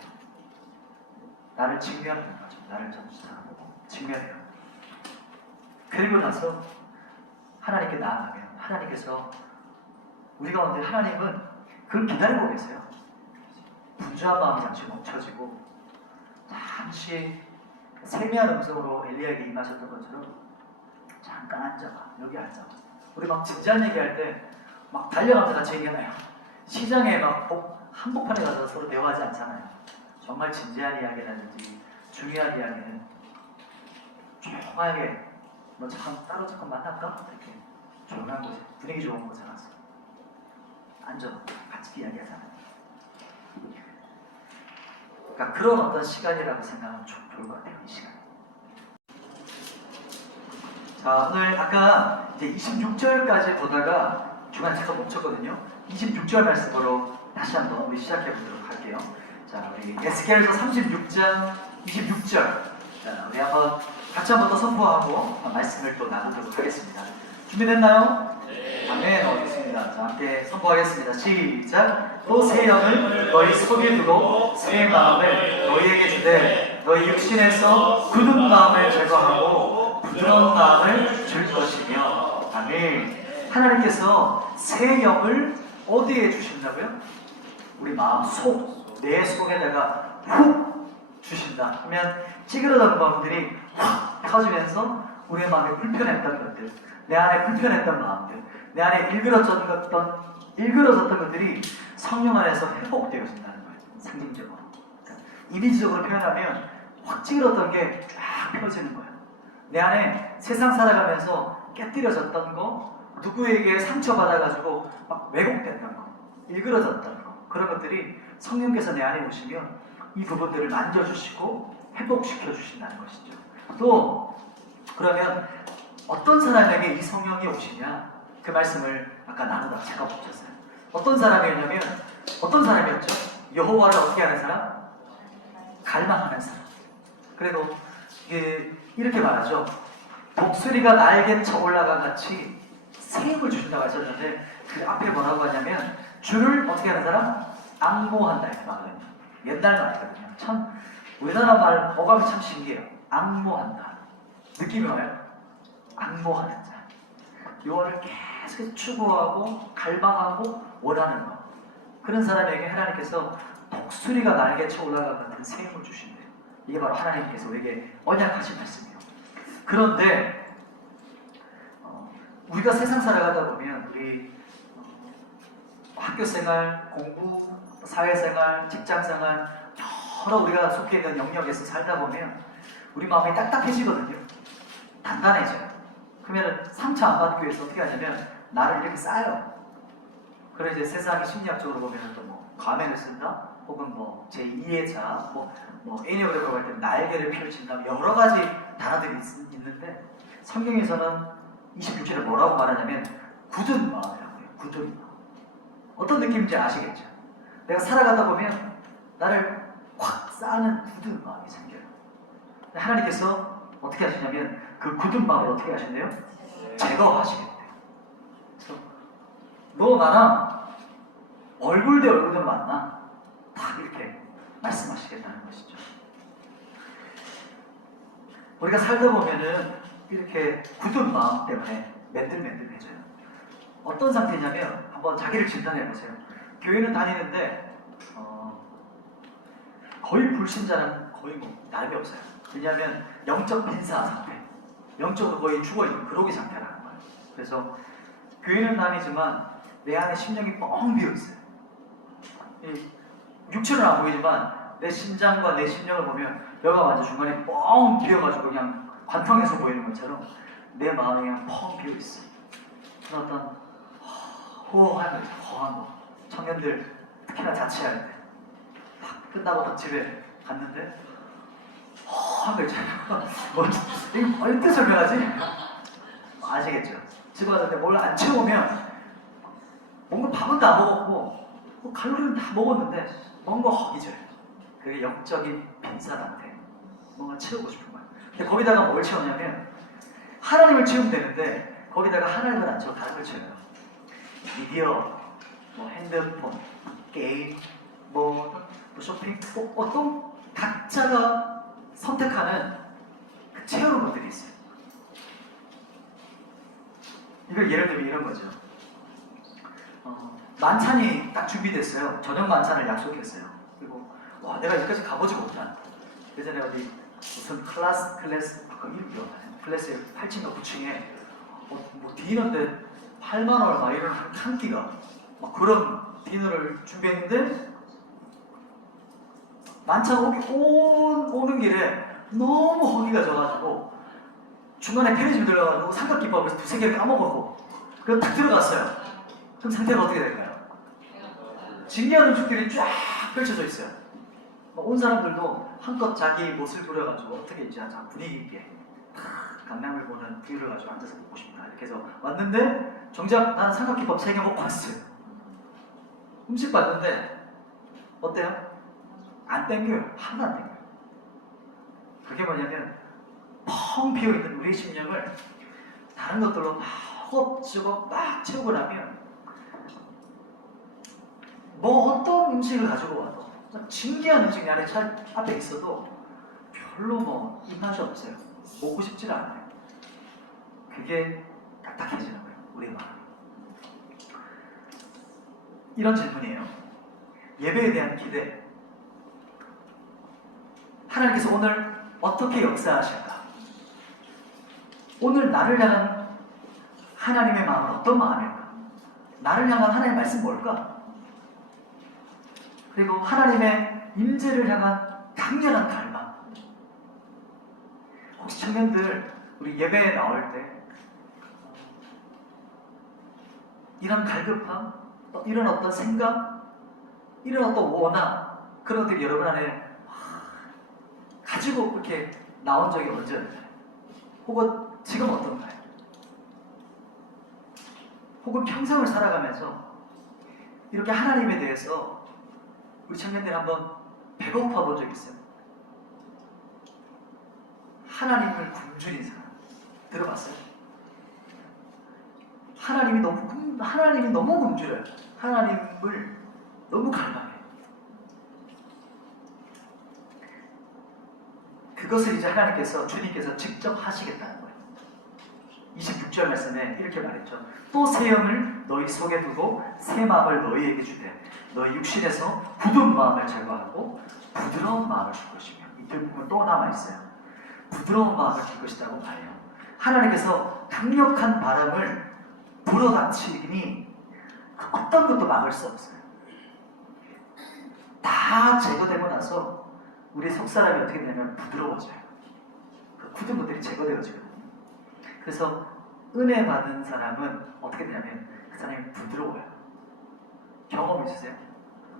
나를 직면하는 거죠. 나를 점수하고 직면해요. 그리고 나서 하나님께 나아가면 하나님께서 우리 가운데 하나님은 그걸 기다리고 계세요. 분주한 마음이 잠시 멈춰지고 잠시 세미한 음성으로 엘리야에게 임하셨던 것처럼 잠깐 앉아봐. 여기 앉아봐. 우리 막 진지한 얘기할 때 막 달려가면서 같이 얘기하나요? 시장에 막 한복판에 가서 서로 대화하지 않잖아요. 정말 진지한 이야기라든지 중요한 이야기는 조용하게 너 따로 잠깐 만날까? 이렇게 조용한 곳에 분위기 좋은 곳에 가서 앉아 같이 이야기하잖아요. 그러니까 그런 어떤 시간이라고 생각하면 좋을 것 같아요. 이 시간. 자, 오늘 아까 이제 26절까지 보다가 중간에 잠깐 멈췄거든요. 26절 말씀으로 다시 한번 우리 시작해 보도록 할게요. 자, 우리 에스겔서 36장 26절. 자, 우리 한번 같이 한번 더 선포하고 말씀을 또 나누도록 하겠습니다. 준비됐나요? 네. 아멘. 알겠습니다. 자, 함께 선포하겠습니다. 시작. 또 새 영을 너희 속에 두고 새 마음을 너희에게 주되 너희 육신에서 굳은 마음을 제거하고 부드러운 마음을 줄 것이며. 아멘. 하나님께서 새 영을 어디에 주신다고요? 우리 마음 속, 내 속에다가 훅 주신다 하면 찌그러던 마음들이 확 터지면서 우리의 마음에 불편했던 것들, 내 안에 불편했던 마음들, 내 안에 일그러졌던 것들이 성령 안에서 회복되어진다는 거예요. 상징적으로. 그러니까 이미지적으로 표현하면 확 찌그러졌던 게 쫙 펴지는 거예요. 내 안에 세상 살아가면서 깨뜨려졌던 거, 누구에게 상처받아가지고 막 왜곡됐던 거, 일그러졌던 거, 그런 것들이 성령께서 내 안에 오시면 이 부분들을 만져주시고 회복시켜 주신다는 것이죠. 또 그러면 어떤 사람에게 이 성령이 오시냐, 그 말씀을 아까 나누다가 제가 붙였어요. 어떤 사람이었냐면 어떤 사람이었죠? 여호와를 어떻게 하는 사람? 갈망하는 사람. 그래도 이렇게 말하죠. 독수리가 날개쳐 올라간 같이 새 힘을 주신다고 하셨는데 그 앞에 뭐라고 하냐면 주를 어떻게 하는 사람? 앙모한다 이렇게 말하거든요. 옛날 말이거든요. 참 우리나라 말 어감이 참 신기해요. 앙모한다. 느낌이 와요? 앙모하는 자. 요거를 계속 추구하고 갈망하고 원하는 것. 그런 사람에게 하나님께서 독수리가 날개쳐 올라간 같은 새 힘을 주신대요. 이게 바로 하나님께서 우리에게 언약하신 말씀이에요. 그런데 우리가 세상 살아가다 보면 우리 학교생활, 공부, 사회생활, 직장생활 여러 우리가 속해 있는 영역에서 살다 보면 우리 마음이 딱딱해지거든요. 단단해져요. 그러면 상처 안 받기 위해서 어떻게 하냐면 나를 이렇게 쌓아요. 그래 이제 세상이 심리학적으로 보면 또 뭐 가면을 쓴다, 혹은 뭐 제2의 자, 뭐 애니어그램으로 할 때 날개를 펼친다, 여러 가지 단어들이 있는데 성경에서는 26절에 뭐라고 말하냐면 굳은 마음이라고 해요. 굳은 마음. 어떤 느낌인지 아시겠죠? 내가 살아가다 보면 나를 확 쌓는 굳은 마음이 생겨요. 하나님께서 어떻게 하시냐면 그 굳은 마음을 어떻게 하시나요? 제거하시겠대요. 그래서 너 나랑 얼굴 대 얼굴을 만나 딱 이렇게 말씀하시겠다는 것이죠. 우리가 살다 보면은 이렇게 굳은 마음 때문에 맨들맨들해져요. 어떤 상태냐면 한번 자기를 진단해 보세요. 교회는 다니는데 거의 불신자는 거의 뭐 나름이 없어요. 왜냐하면 영적 빈사 상태, 영적으로 거의 죽어있는 그러기 상태라는 거예요. 그래서 교회는 다니지만 내 안에 심령이 뻥 비어있어요. 육체는 안 보이지만 내 심장과 내 심령을 보면 여가 완전 중간에 뻥 비어가지고 그냥 관통해서 보이는 것처럼 내 마음이 그냥 펑 비어있어. 그런 어떤 호호한 거죠. 허한 거. 청년들 특히나 자취할 때 딱 끝나고 딱 집에 갔는데 허한 거 있잖아요. 이거 어떻게 설명하지? 아시겠죠? 집에 갔는데 뭘 안 채우면 뭔가 밥은 다 먹었고 뭐 칼로리는 다 먹었는데 뭔가 허기져요. 그게 영적인 빈사한테 뭔가 채우고 싶은 거예요. 근데 거기다가 뭘 채우냐면 하나님을 채우면 되는데 거기다가 하나님을 안 채우고 다른 걸 채워요. 미디어, 뭐 핸드폰, 게임, 뭐 쇼핑, 어떤 각자가 선택하는 그 채우는 것들이 있어요. 이걸 예를 들면 이런 거죠. 만찬이 딱 준비됐어요. 저녁 만찬을 약속했어요. 그리고 와 내가 여기까지 가보지 못한 예전에 어디 무슨 클래스 이름이 기억나요. 클래스의 8층과 9층에 뭐 디너인데 8만원 막 이런 한 끼가 막 그런 디너를 준비했는데 만찬 오는 길에 너무 허기가 져가지고 중간에 편의점 들어가가지고 삼각김밥을 두세 개 까먹었고 그럼 딱 들어갔어요. 그럼 상태가 어떻게 될까요? 진기한 음식들이 쫙 펼쳐져 있어요. 온 사람들도 한껏 자기 못을 부려가지고 어떻게 이제 분위기 있게 강남을 보는 뷰를 가지고 앉아서 먹고 싶다 이렇게 해서 왔는데 정작 나는 삼각김밥 3개 먹고 왔어요. 음식 봤는데 어때요? 안 땡겨요. 하나도 안 땡겨요. 그게 뭐냐면 펑 비어있는 우리의 심령을 다른 것들로 막 허겁지겁 막 채우고 나면 뭐 어떤 음식을 가지고 와도 진기한 음식이 안에 앞에 있어도 별로 뭐 입맛이 없어요. 먹고 싶지는 않아요. 그게 딱딱해지는 거예요. 우리의 마음이. 이런 질문이에요. 예배에 대한 기대. 하나님께서 오늘 어떻게 역사하실까? 오늘 나를 향한 하나님의 마음은 어떤 마음일까? 나를 향한 하나님의 말씀 뭘까? 그리고 하나님의 임재를 향한 강렬한 갈망. 혹시 청년들 우리 예배에 나올 때 이런 갈급함, 이런 어떤 생각, 이런 어떤 원함 그런 것들이 여러분 안에 가지고 그렇게 나온 적이 언제였나요? 혹은 지금 어떤가요? 혹은 평생을 살아가면서 이렇게 하나님에 대해서 우리 청년들 한번 배고파 본 적 있어요? 하나님을 굶주린 사람 들어봤어요? 하나님이 너무 굶주려요. 하나님을 너무 갈망해요. 그것을 이제 하나님께서 주님께서 직접 하시겠다는 거예요. 26절 말씀에 이렇게 말했죠. 또 새 영을 너희 속에 두고 새 마음을 너희에게 주되 너희 육신에서 굳은 마음을 제거하고 부드러운 마음을 줄 것이며 이 부분 또 남아있어요. 부드러운 마음을 줄 것이라고 말해요. 하나님께서 강력한 바람을 불어닥치니 어떤 것도 막을 수 없어요. 다 제거되고 나서 우리 속사람이 어떻게 되냐면 부드러워져요. 그 굳은 것들이 제거되어지거든요. 그래서 은혜 받은 사람은 어떻게 되냐면 그 사람이 부드러워요. 경험 있으세요?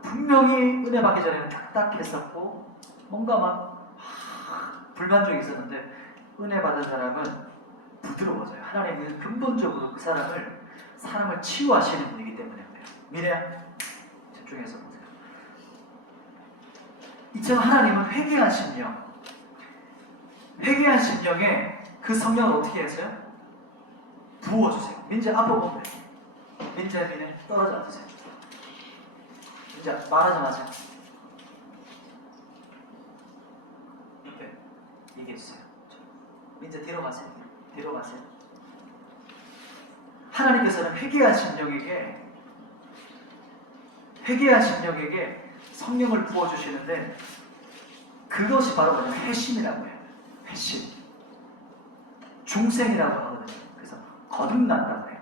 분명히 은혜 받기 전에는 딱딱했었고 뭔가 막 불만족이 있었는데 은혜 받은 사람은 부드러워져요. 하나님은 근본적으로 그 사람을 치유하시는 분이기 때문에 그래요. 미래야 집중해서 보세요. 이처럼 하나님은 회개한 심령에 그 성령을 어떻게 했어요? 부어주세요. 민재 앞으로 보면 돼요. 민재 민혜 떨어져 앉으세요. 민재 말하자마자 옆에 얘기해주세요. 민재 뒤로 가세요. 뒤로 가세요. 하나님께서는 회개한 심령에게 성령을 부어주시는데 그것이 바로 뭐냐면 회심이라고 해요. 회심. 중생이라고 하거든요. 그래서 거듭난다고 해요.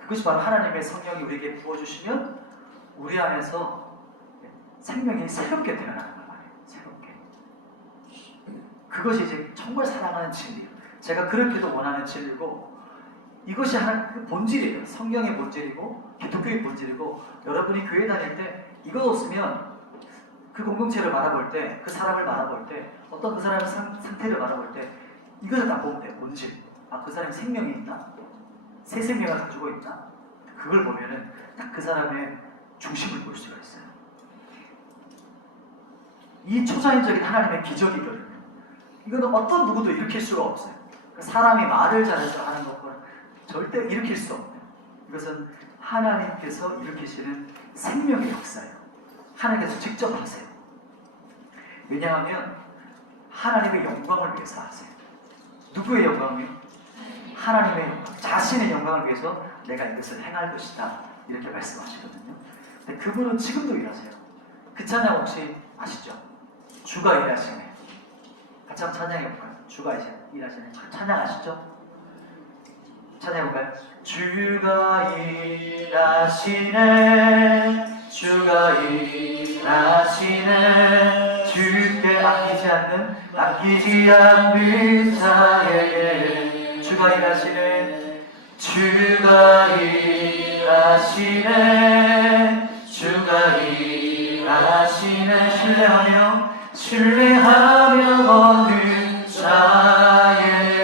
그것이 바로 하나님의 성령이 우리에게 부어주시면 우리 안에서 생명이 새롭게 태어나는 걸 말해요. 새롭게. 그것이 이제 정말 사랑하는 진리예요. 제가 그렇게도 원하는 진리고 이것이 하나님의 본질이에요. 성령의 본질이고 기독교의 본질이고 여러분이 교회 다닐 때 이것 없으면 그 공동체를 바라볼 때 그 사람을 바라볼 때 어떤 그 사람의 상태를 바라볼 때 이것을 딱 보면 돼요. 본질. 그 사람이 생명이 있나? 새 생명을 가지고 있나? 그걸 보면은 딱 그 사람의 중심을 볼 수가 있어요. 이 초자연적인 하나님의 기적이거든요. 이거는 어떤 누구도 일으킬 수가 없어요. 사람이 말을 잘해서 하는 것과는 절대 일으킬 수 없어요. 이것은 하나님께서 일으키시는 생명의 역사예요. 하나님께서 직접 하세요. 왜냐하면 하나님의 영광을 위해서 하세요. 누구의 영광이요? 하나님의 영광, 자신의 영광을 위해서 내가 이것을 행할 것이다 이렇게 말씀하시거든요. 근데 그분은 지금도 일하세요. 그 찬양 혹시 아시죠? 주가 일하시네. 같이 한번 찬양해볼까요? 주가 일하시네. 찬양 아시죠? 찬양해볼까요? 주가 일하시네. 주가 일하시네. 주께 아끼지 않는 자에게 주가 일하시네 주가 일하시네 신뢰하며 얻는 자에게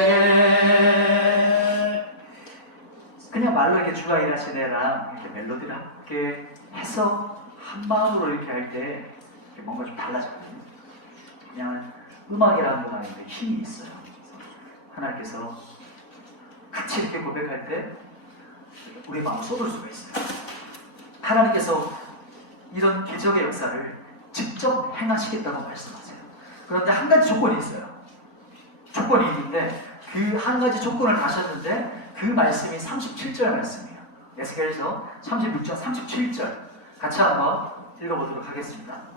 그냥 말로 이렇게 주가 일하시네랑 이렇게 멜로디를 함께 해서 한 마음으로 이렇게 할 때 뭔가 좀 달라졌거든요. 그냥 음악이라는 거에 힘이 있어요. 하나님께서 같이 이렇게 고백할 때 우리 마음을 쏟을 수가 있어요. 하나님께서 이런 기적의 역사를 직접 행하시겠다고 말씀하세요. 그런데 한 가지 조건이 있어요. 조건이 있는데 그 한 가지 조건을 가셨는데 그 말씀이 37절 말씀이에요. 에스겔서 36장 37절 같이 한번 읽어보도록 하겠습니다.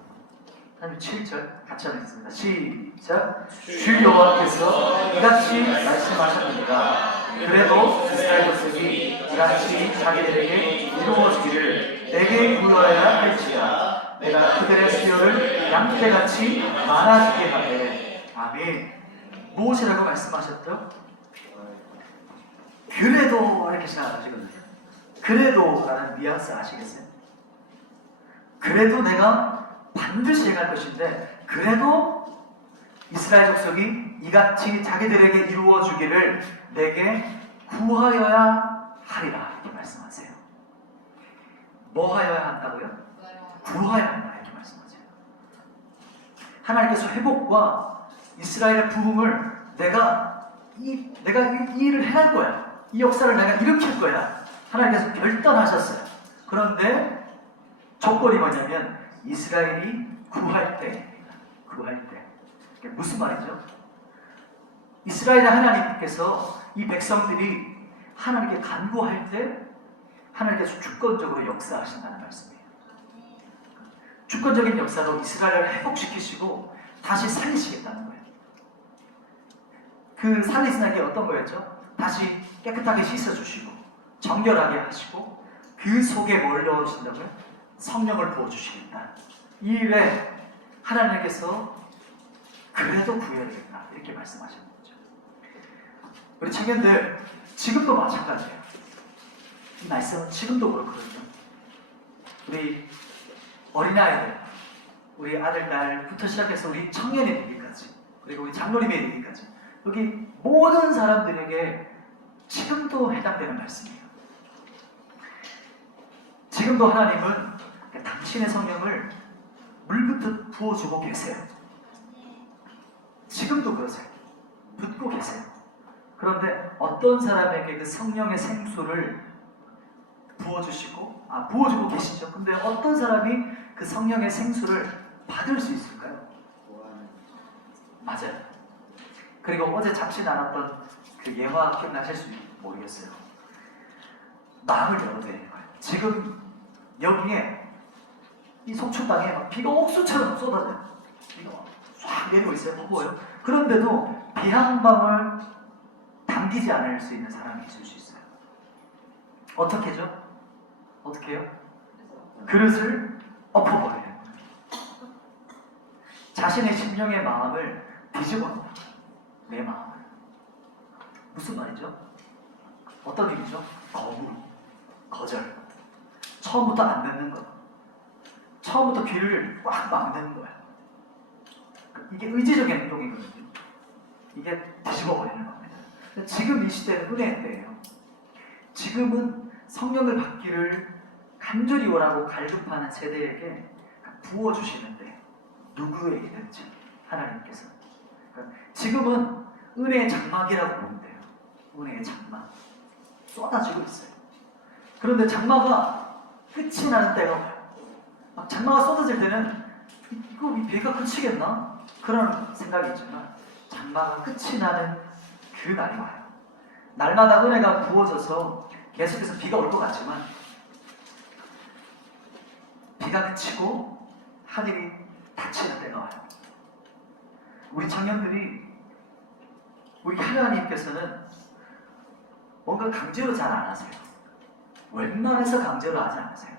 37절 같이 한번 읽겠습니다. 시작. 주 여호와께서 이같이 말씀하셨느니라. 그래도 이스라엘 백성이 이같이 자기들에게 이루어지기를 내게 구하여야 할지라. 내가 그들의 수요를 양떼같이 많아지게 하되. 아멘. 무엇이라고 말씀하셨죠? 그래도 이렇게 시작하시거든요. 그래도라는 뉘앙스 아시겠어요? 그래도 내가 반드시 행할 것인데 그래도 이스라엘 족속이 이같이 자기들에게 이루어주기를 내게 구하여야 하리라 이렇게 말씀하세요. 뭐 하여야 한다고요? 구하여야 한다 이렇게 말씀하세요. 하나님께서 회복과 이스라엘의 부흥을 내가 이 일을 해낼 거야. 이 역사를 내가 일으킬 거야. 하나님께서 결단하셨어요. 그런데 조건이 뭐냐면 이스라엘이 구할 때. 이게 무슨 말이죠? 이스라엘의 하나님께서 이 백성들이 하나님께 간구할 때 하나님께서 주권적으로 역사하신다는 말씀이에요. 주권적인 역사로 이스라엘을 회복시키시고 다시 살리시겠다는 거예요. 그 살리시는 게 어떤 거였죠? 다시 깨끗하게 씻어주시고 정결하게 하시고 그 속에 뭘 넣어주신다고요? 성령을 부어주시겠다. 이 일에 하나님께서 그래도 구해야 되겠다 이렇게 말씀하시는 거죠. 우리 청년들 지금도 마찬가지예요. 이 말씀은 지금도 그렇거든요. 우리 어린아이들, 우리 아들, 딸부터 시작해서 우리 청년이 되기까지 그리고 우리 장로님이 되기까지 여기 모든 사람들에게 지금도 해당되는 말씀이에요. 지금도 하나님은 당신의 성령을 물붓듯 부어주고 계세요. 지금도 그러세요. 붓고 계세요. 그런데 어떤 사람에게 그 성령의 생수를 부어주고 계시죠. 근데 어떤 사람이 그 성령의 생수를 받을 수 있을까요? 맞아요. 그리고 어제 잡지 나눴던 그 예화 기억나실지 모르겠어요. 마음을 열어야 되는 거예요. 지금 여기에 이 속초 땅에 막 비가 옥수처럼 쏟아져요. 비가 쫙 내리고 있어요. 폭우예요. 그런데도 비 한 방울 담기지 않을 수 있는 사람이 있을 수 있어요. 어떻게죠? 어떻게 해요? 그릇을 엎어버려요. 자신의 심령의 마음을 뒤집어 놓아요. 내 마음을. 무슨 말이죠? 어떤 의미죠? 거절. 처음부터 안 듣는 것. 처음부터 귀를 꽉 막는 거야. 이게 의지적인 행동이거든요. 이게 뒤집어버리는 겁니다. 지금 이 시대는 은혜의 때예요. 지금은 성령을 받기를 간절히 원하고 갈급하는 세대에게 부어주시는데 누구에게든지 하나님께서 지금은 은혜의 장막이라고 보면 돼요. 은혜의 장막 쏟아지고 있어요. 그런데 장마가 끝이 나는 때가 와요. 막 장마가 쏟아질 때는 이거 이 비가 그치겠나? 그런 생각이 있지만 장마가 끝이 나는 그 날이 와요. 날마다 은혜가 부어져서 계속해서 비가 올 것 같지만 비가 그치고 하늘이 닫히는 때가 와요. 우리 청년들이 우리 하나님께서는 뭔가 강제로 잘 안 하세요. 웬만해서 강제로 하지 않으세요.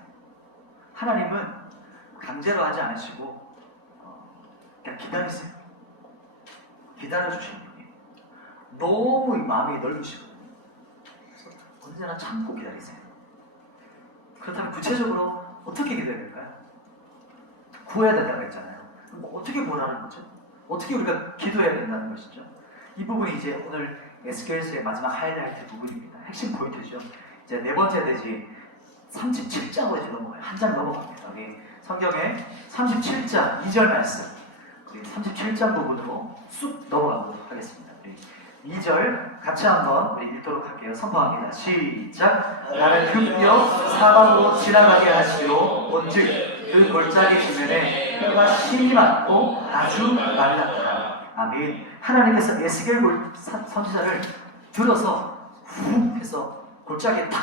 하나님은 강제로 하지 않으시고 그냥 기다리세요. 기다려주시는 분이 너무 마음이 넓으시거든요. 그래서 언제나 참고 기다리세요. 그렇다면 구체적으로 어떻게 기다려야 될까요? 구해야 된다고 했잖아요. 그럼 어떻게 구하라는 거죠? 어떻게 우리가 기도해야 된다는 것이죠? 이 부분이 이제 오늘 에스겔서의 마지막 하이라이트 부분입니다. 핵심 포인트죠. 이제 네 번째 되지 37장으로 이제 넘어가요. 한 장 넘어갑니다. 우리 성경의 37장 2절 말씀, 우리 37장 부분으로 쑥 넘어가도록 하겠습니다. 우리 2절 같이 한번 우리 읽도록 할게요. 선포합니다. 시작. 나를 흠벼 사방으로 지나가게 하시기로 본즉 그 골짜기 주변에 뼈가 심이 많고 아주 말랐다. 아멘. 하나님께서 에스겔 선지자를 들어서 훅 해서 골짜기에 탁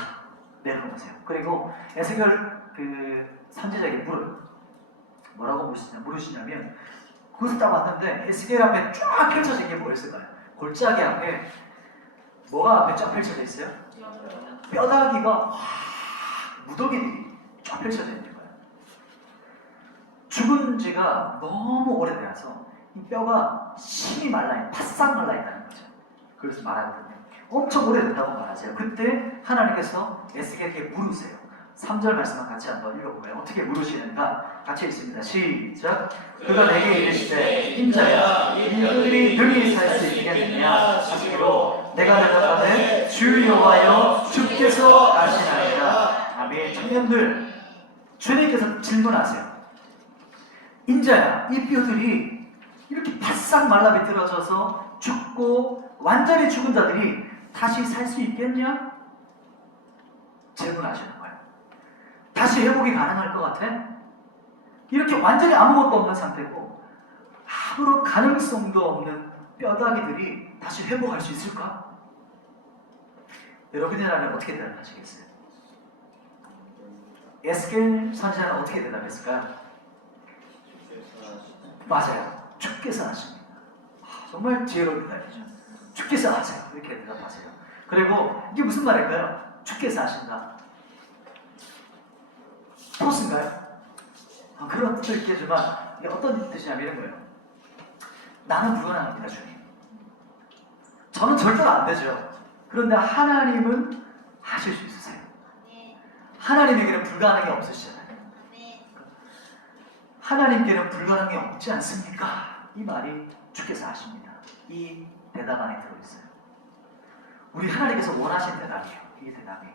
내려놓으세요. 그리고 에스겔 그 선지자에게 뭐라고 물으시냐면 그것을 딱 왔는데 에스겔 앞에 쫙 펼쳐진 게 뭐였을까요? 골짜기 앞에 뭐가 앞에 쫙 펼쳐져 있어요? 뼈다귀가 확 무더기들이 쫙 펼쳐져 있는 거예요. 죽은 지가 너무 오래돼서 이 뼈가 심이 말라있는, 바싹 말라있다는 거죠. 그래서 말하거든요. 엄청 오래됐다고 말하세요. 그때 하나님께서 에스겔에게 물으세요. 3절 말씀을 같이 한번 읽어보면 어떻게 물으시는가 같이 읽습니다. 시작. 그가 내게 이르시되 인자야 이들이 능히 살 수 있겠느냐 하시기로 내가 대답하되 주 여호와여 주께서 아시나이다. 아멘. 청년들, 주님께서 질문하세요. 인자야 이 뼈들이 이렇게 바싹 말라 비틀어져서 죽고 완전히 죽은 자들이 다시 살 수 있겠냐? 질문하시는 거예요. 다시 회복이 가능할 것 같아? 이렇게 완전히 아무것도 없는 상태고 아무런 가능성도 없는 뼈다귀들이 다시 회복할 수 있을까? 여러분이라면 어떻게 대답하시겠어요? 에스겔 선지자는 어떻게 대답했을까요? 맞아요. 주께서 하십니다. 정말 지혜로운 대답이죠. 주께서 하세요. 이렇게 대답하세요. 그리고 이게 무슨 말일까요? 주께서 하신다. 토스인가요? 그런 뜻도 있겠지만 이게 어떤 뜻이냐면 이런 거예요. 나는 불가능합니다, 주님. 저는 절대로 안 되죠. 그런데 하나님은 하실 수 있으세요. 하나님에게는 불가능이 없으시잖아요. 하나님께는 불가능이 없지 않습니까? 이 말이 주께서 하십니다. 이 대답 안에 들어있어요. 우리 하나님께서 원하신 대답이에요. 이 대답이.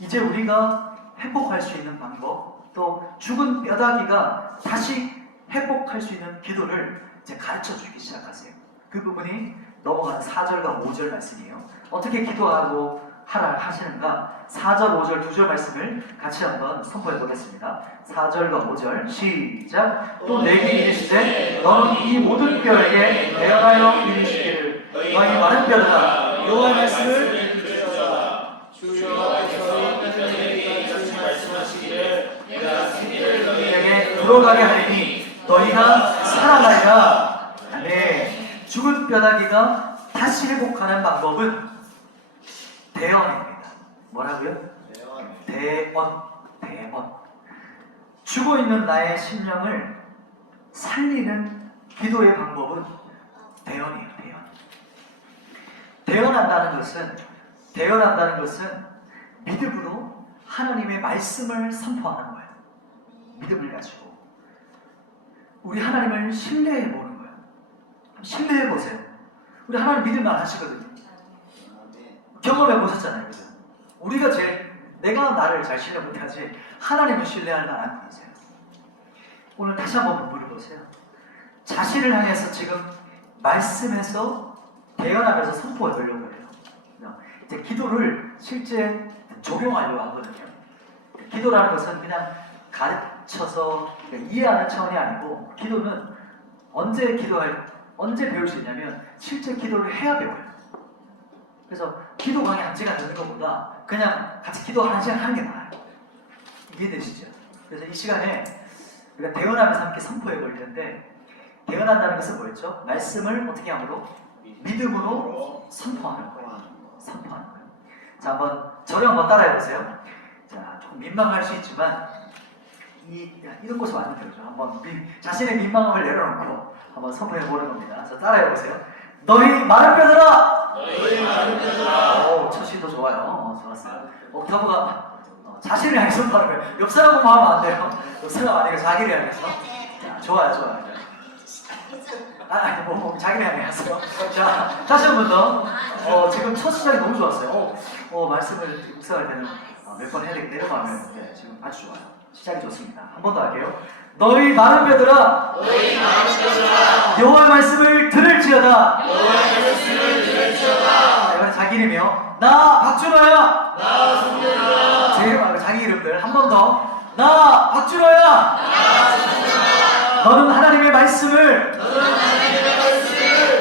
이제 우리가 회복할 수 있는 방법, 또 죽은 뼈다귀가 다시 회복할 수 있는 기도를 이제 가르쳐 주기 시작하세요. 그 부분이 넘어가는 4절과 5절 말씀이에요. 어떻게 기도하고 하시는가? 4절, 5절 두 절 말씀을 같이 한번 선포해 보겠습니다. 4절과 5절 시작. 또 내게 이르시되 너는 이 모든 뼈에게 대언하여 이르시기를 너희 마른 뼈들아 여호와의 말씀을 너희에게 들어가게 하리니 너희가 살아나리라. 네, 죽은 뼈다귀가 다시 회복하는 방법은 대언입니다. 뭐라고요? 대언. 죽어 있는 나의 심령을 살리는 기도의 방법은 대언이에요. 대언한다는 것은 믿음으로 하나님의 말씀을 선포하는 거예요. 믿음을 가지고 우리 하나님을 신뢰해 보는 거예요. 신뢰해 보세요. 우리 하나님 믿으면 안 하시거든요. 경험해 보셨잖아요. 그죠? 우리가 내가 나를 잘 신뢰 못하지 하나님을 신뢰할 만한 분이세요. 오늘 다시 한번 물어보세요. 자신을 향해서 지금 말씀에서 대언하면서 선포해 보려고 해요. 이제 기도를 실제 적용하려고 하거든요. 기도라는 것은 그냥 가르쳐서 이해하는 차원이 아니고 기도는 언제 배울 수 있냐면 실제 기도를 해야 배워요. 그래서 기도 강의 한 시간 듣는 것보다 그냥 같이 기도 한 시간 하는 게 나아요. 이해되시죠? 그래서 이 시간에 우리가 대언하면서 함께 선포해 볼 텐데 대언한다는 것은 뭐였죠? 말씀을 어떻게 함으로? 믿음으로 선포하는 거예요. 자, 저를 한번 따라해 보세요. 자, 조금 민망할 수 있지만 이런 곳에 왔는데 그죠? 한번 자신의 민망함을 내려놓고 한번 선포해 보는 겁니다. 자, 따라해 보세요. 너희 마른 뼈들아. 너희 마른 뼈들아. 오, 첫 시도 좋아요. 좋았어요. 옥타브가 자신을 향해서 하는 거예요. 옆 사람 보면 하면 안 돼요. 옆 사람 아니고 자기를 향해서. 자, 좋아요. 자기를 향해서. 자, 다시 한 번 더. 지금 첫 시작이 너무 좋았어요. 말씀을 묵상할 때는 몇 번 내려가면 지금 아주 좋아요. 시작이 좋습니다. 한 번 더 할게요. 너희 마른 뼈들아. 여호와의 말씀을 들을지어다. 이번엔 자기 이름이요. 나 박준호야. 제 이름 말고 자기 이름들 한 번 더. 나 박준호야. 너는 하나님의 말씀을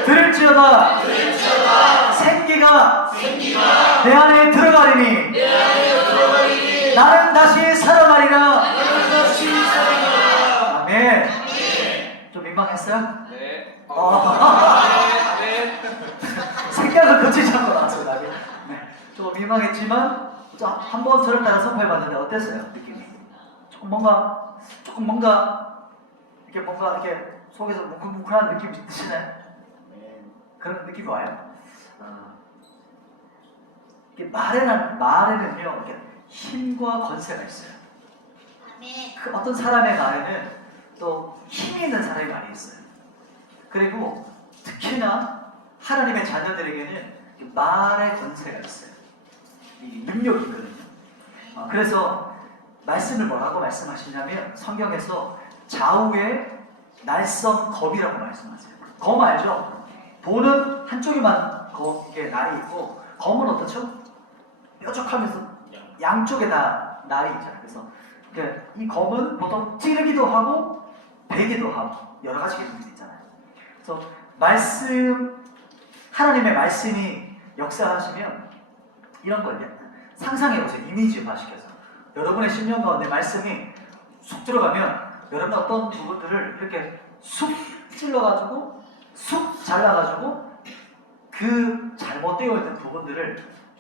들을지어다. 생기가 내 안에 들어가리니 나는 다시 살아나리라. 아멘. 좀 민망했어요? 네. 생각을 거치지 않고 나왔어요. 네. 좀 민망했지만 한번 저를 따라 선포해봤는데 어땠어요? 느낌이? 조금 뭔가 이렇게 속에서 뭉클뭉클한 느낌이 드시나요? 그런 느낌이 와요? 이게 말에는요 이렇게 힘과 권세가 있어요. 그 어떤 사람의 말에는 또 힘이 있는 사람이 많이 있어요. 그리고 특히나 하나님의 자녀들에게는 말의 권세가 있어요. 이 능력이 있거든요. 그래서 말씀을 뭐라고 말씀하시냐면 성경에서 좌우의 날성 검이라고 말씀하세요. 검 알죠? 보는 한쪽에만 이게 날이 있고 검은 어떻죠? 뾰족하면서 양쪽에 다 날이 있잖아요. 그래서 이 검은 보통 찌르기도 하고 베기도 하고 여러 가지 기능이 있잖아요. 그래서 하나님의 말씀이 역사하시면 이런 걸 상상해보세요. 이미지화시켜서 여러분의 심령 가운데 말씀이 쑥 들어가면 여러분 어떤 부분들을 이렇게 쑥 찔러가지고 쑥 잘라가지고 그 잘못되어 있는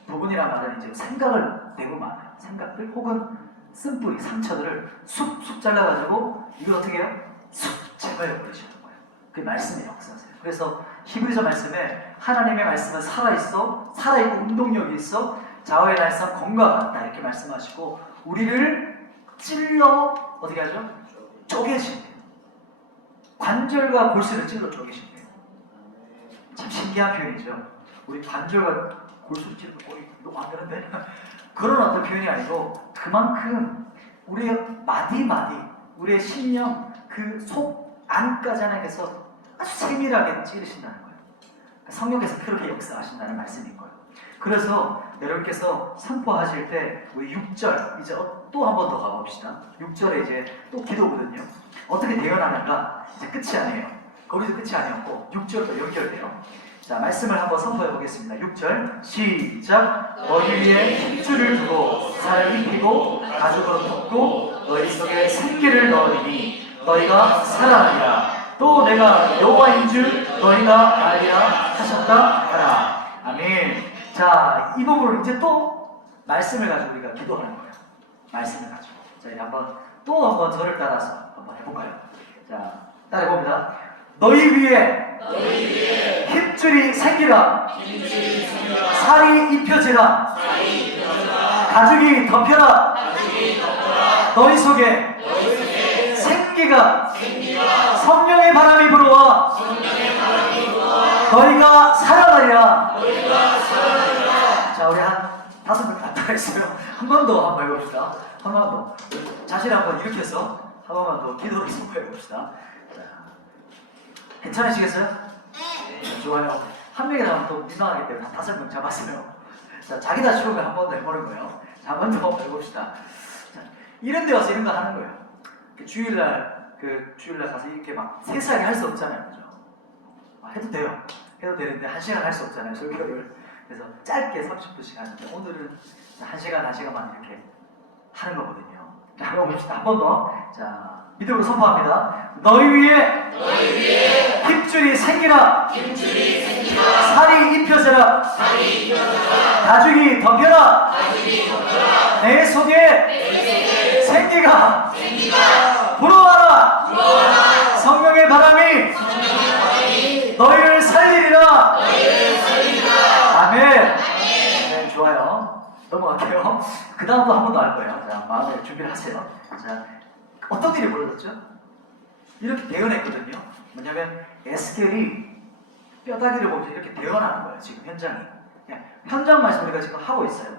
부분이란 말은 이제 생각을 내고 많아요. 생각들 혹은 쓴뿌리, 상처들을 쑥쑥 잘라가지고 이걸 어떻게 해요? 쑥 제거해버리시는 거예요. 그 말씀의 역사세요. 그래서 히브리서 말씀에 하나님의 말씀은 살아있고 운동력이 있어 좌우의 날선 검과 같다 이렇게 말씀하시고 우리를 찔러 어떻게 하죠? 쪼개신대요. 관절과 골수를 찔러 쪼개신대요. 참 신기한 표현이죠. 우리 관절과 골수를 찔러 너무 안 되는데 그런 어떤 표현이 아니고 그만큼 우리의 마디마디 우리의 심령 그 속 안까지 하나님께서 아주 세밀하게 찌르신다는 거예요. 성령께서 그렇게 역사하신다는 말씀인 거예요. 그래서 여러분께서 선포하실 때 우리 6절 이제 또 한 번 더 가봅시다. 6절에 이제 또 기도거든요. 어떻게 대연하는가? 이제 끝이 아니에요. 거기서 끝이 아니었고 6절도 연결돼요. 자, 말씀을 한번 선포해 보겠습니다. 6절 시작. 너희 위에 힘줄을 두고 살을 입히고 가죽으로 덮고 너희 속에 생기를 넣으리니 너희가 살아나리라. 또 내가 여호와인 줄 너희가 알리라 하셨다 하라. 아멘. 자, 이 부분을 이제 또 말씀을 가지고 우리가 기도하는 거예요. 말씀을 가지고. 자, 이제 또 한번 저를 따라서 한번 해볼까요? 자, 따라해봅니다. 너희 위에 힘줄이 생기라. 살이 입혀지라. 가죽이 덮여라. 너희 속에 생기가 성령의 바람이 불어와 너희가 살아나리라. 자, 우리 한 5명 갔다 있어요. 한 번 더 한번 해봅시다. 한 번 더. 자신 한번 일으켜서 한 번만 더 기도를 선포해봅시다. 괜찮으시겠어요? 네. 좋아요. 한 명이 나오면 또 민망하기 때문에 5명 잡았어요. 자, 자기 다 치우면 한 번 더 해보는 거예요. 자, 한 번 더 해봅시다. 자, 이런 데 와서 이런 거 하는 거예요. 주일날 가서 이렇게 막 세세하게 할 수 없잖아요. 그죠? 해도 돼요. 해도 되는데 1시간 할 수 없잖아요. 설교를. 그래서 짧게 30분씩 하는데 오늘은 1시간만 이렇게 하는 거거든요. 자, 한번 봅시다. 한 번 더. 자, 믿음으로 선포합니다. 너희 위에 힘줄이 생기라. 살이 입혀져라. 가죽이 덮여라. 내 속에 생기가 불어와라. 성령의 바람이 너희를 살리리라. 아멘. 네, 좋아요. 넘어갈게요. 그 다음도 한 번 더 할 거예요. 자, 마음에 준비를 하세요. 자, 어떤 일이 벌어졌죠? 이렇게 대언했거든요. 뭐냐면 에스겔이 뼈다귀를 보면서 이렇게 대언하는 거예요. 지금 현장이. 현장 말씀 우리가 지금 하고 있어요.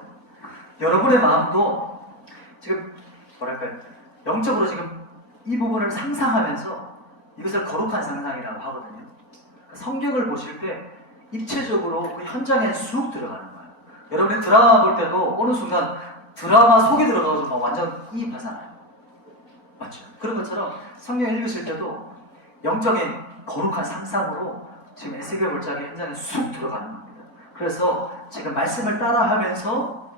여러분의 마음도 지금 뭐랄까요? 영적으로 지금 이 부분을 상상하면서 이것을 거룩한 상상이라고 하거든요. 성경을 보실 때 입체적으로 그 현장에 쑥 들어가는 거예요. 여러분이 드라마 볼 때도 어느 순간 드라마 속에 들어가서 막 완전 이입하잖아요. 맞죠? 그런 것처럼 성경 읽으실 때도 영적인 거룩한 상상으로 지금 에스겔 볼장의 현장에 쑥 들어가는 겁니다. 그래서 지금 말씀을 따라하면서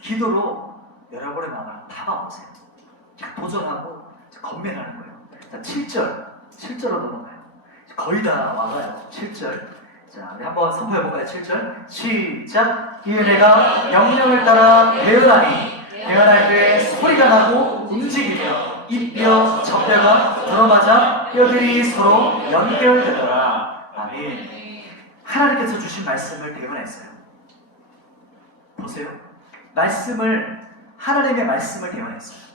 기도로 여러분의 마음을 담아보세요. 도전하고 건면하는 거예요. 자, 7절로 넘어가요. 거의 다 와가요. 7절. 자, 우리 한번 선포해볼까요? 7절. 시작. 이 은혜가 영령을 따라 대언하니 대언할 때 소리가 나고 움직이며 입뼈, 젖뼈가 들어맞아 뼈들이 서로 연결되더라. 아멘. 하나님께서 주신 말씀을 대언했어요. 보세요. 하나님의 말씀을 대언했어요.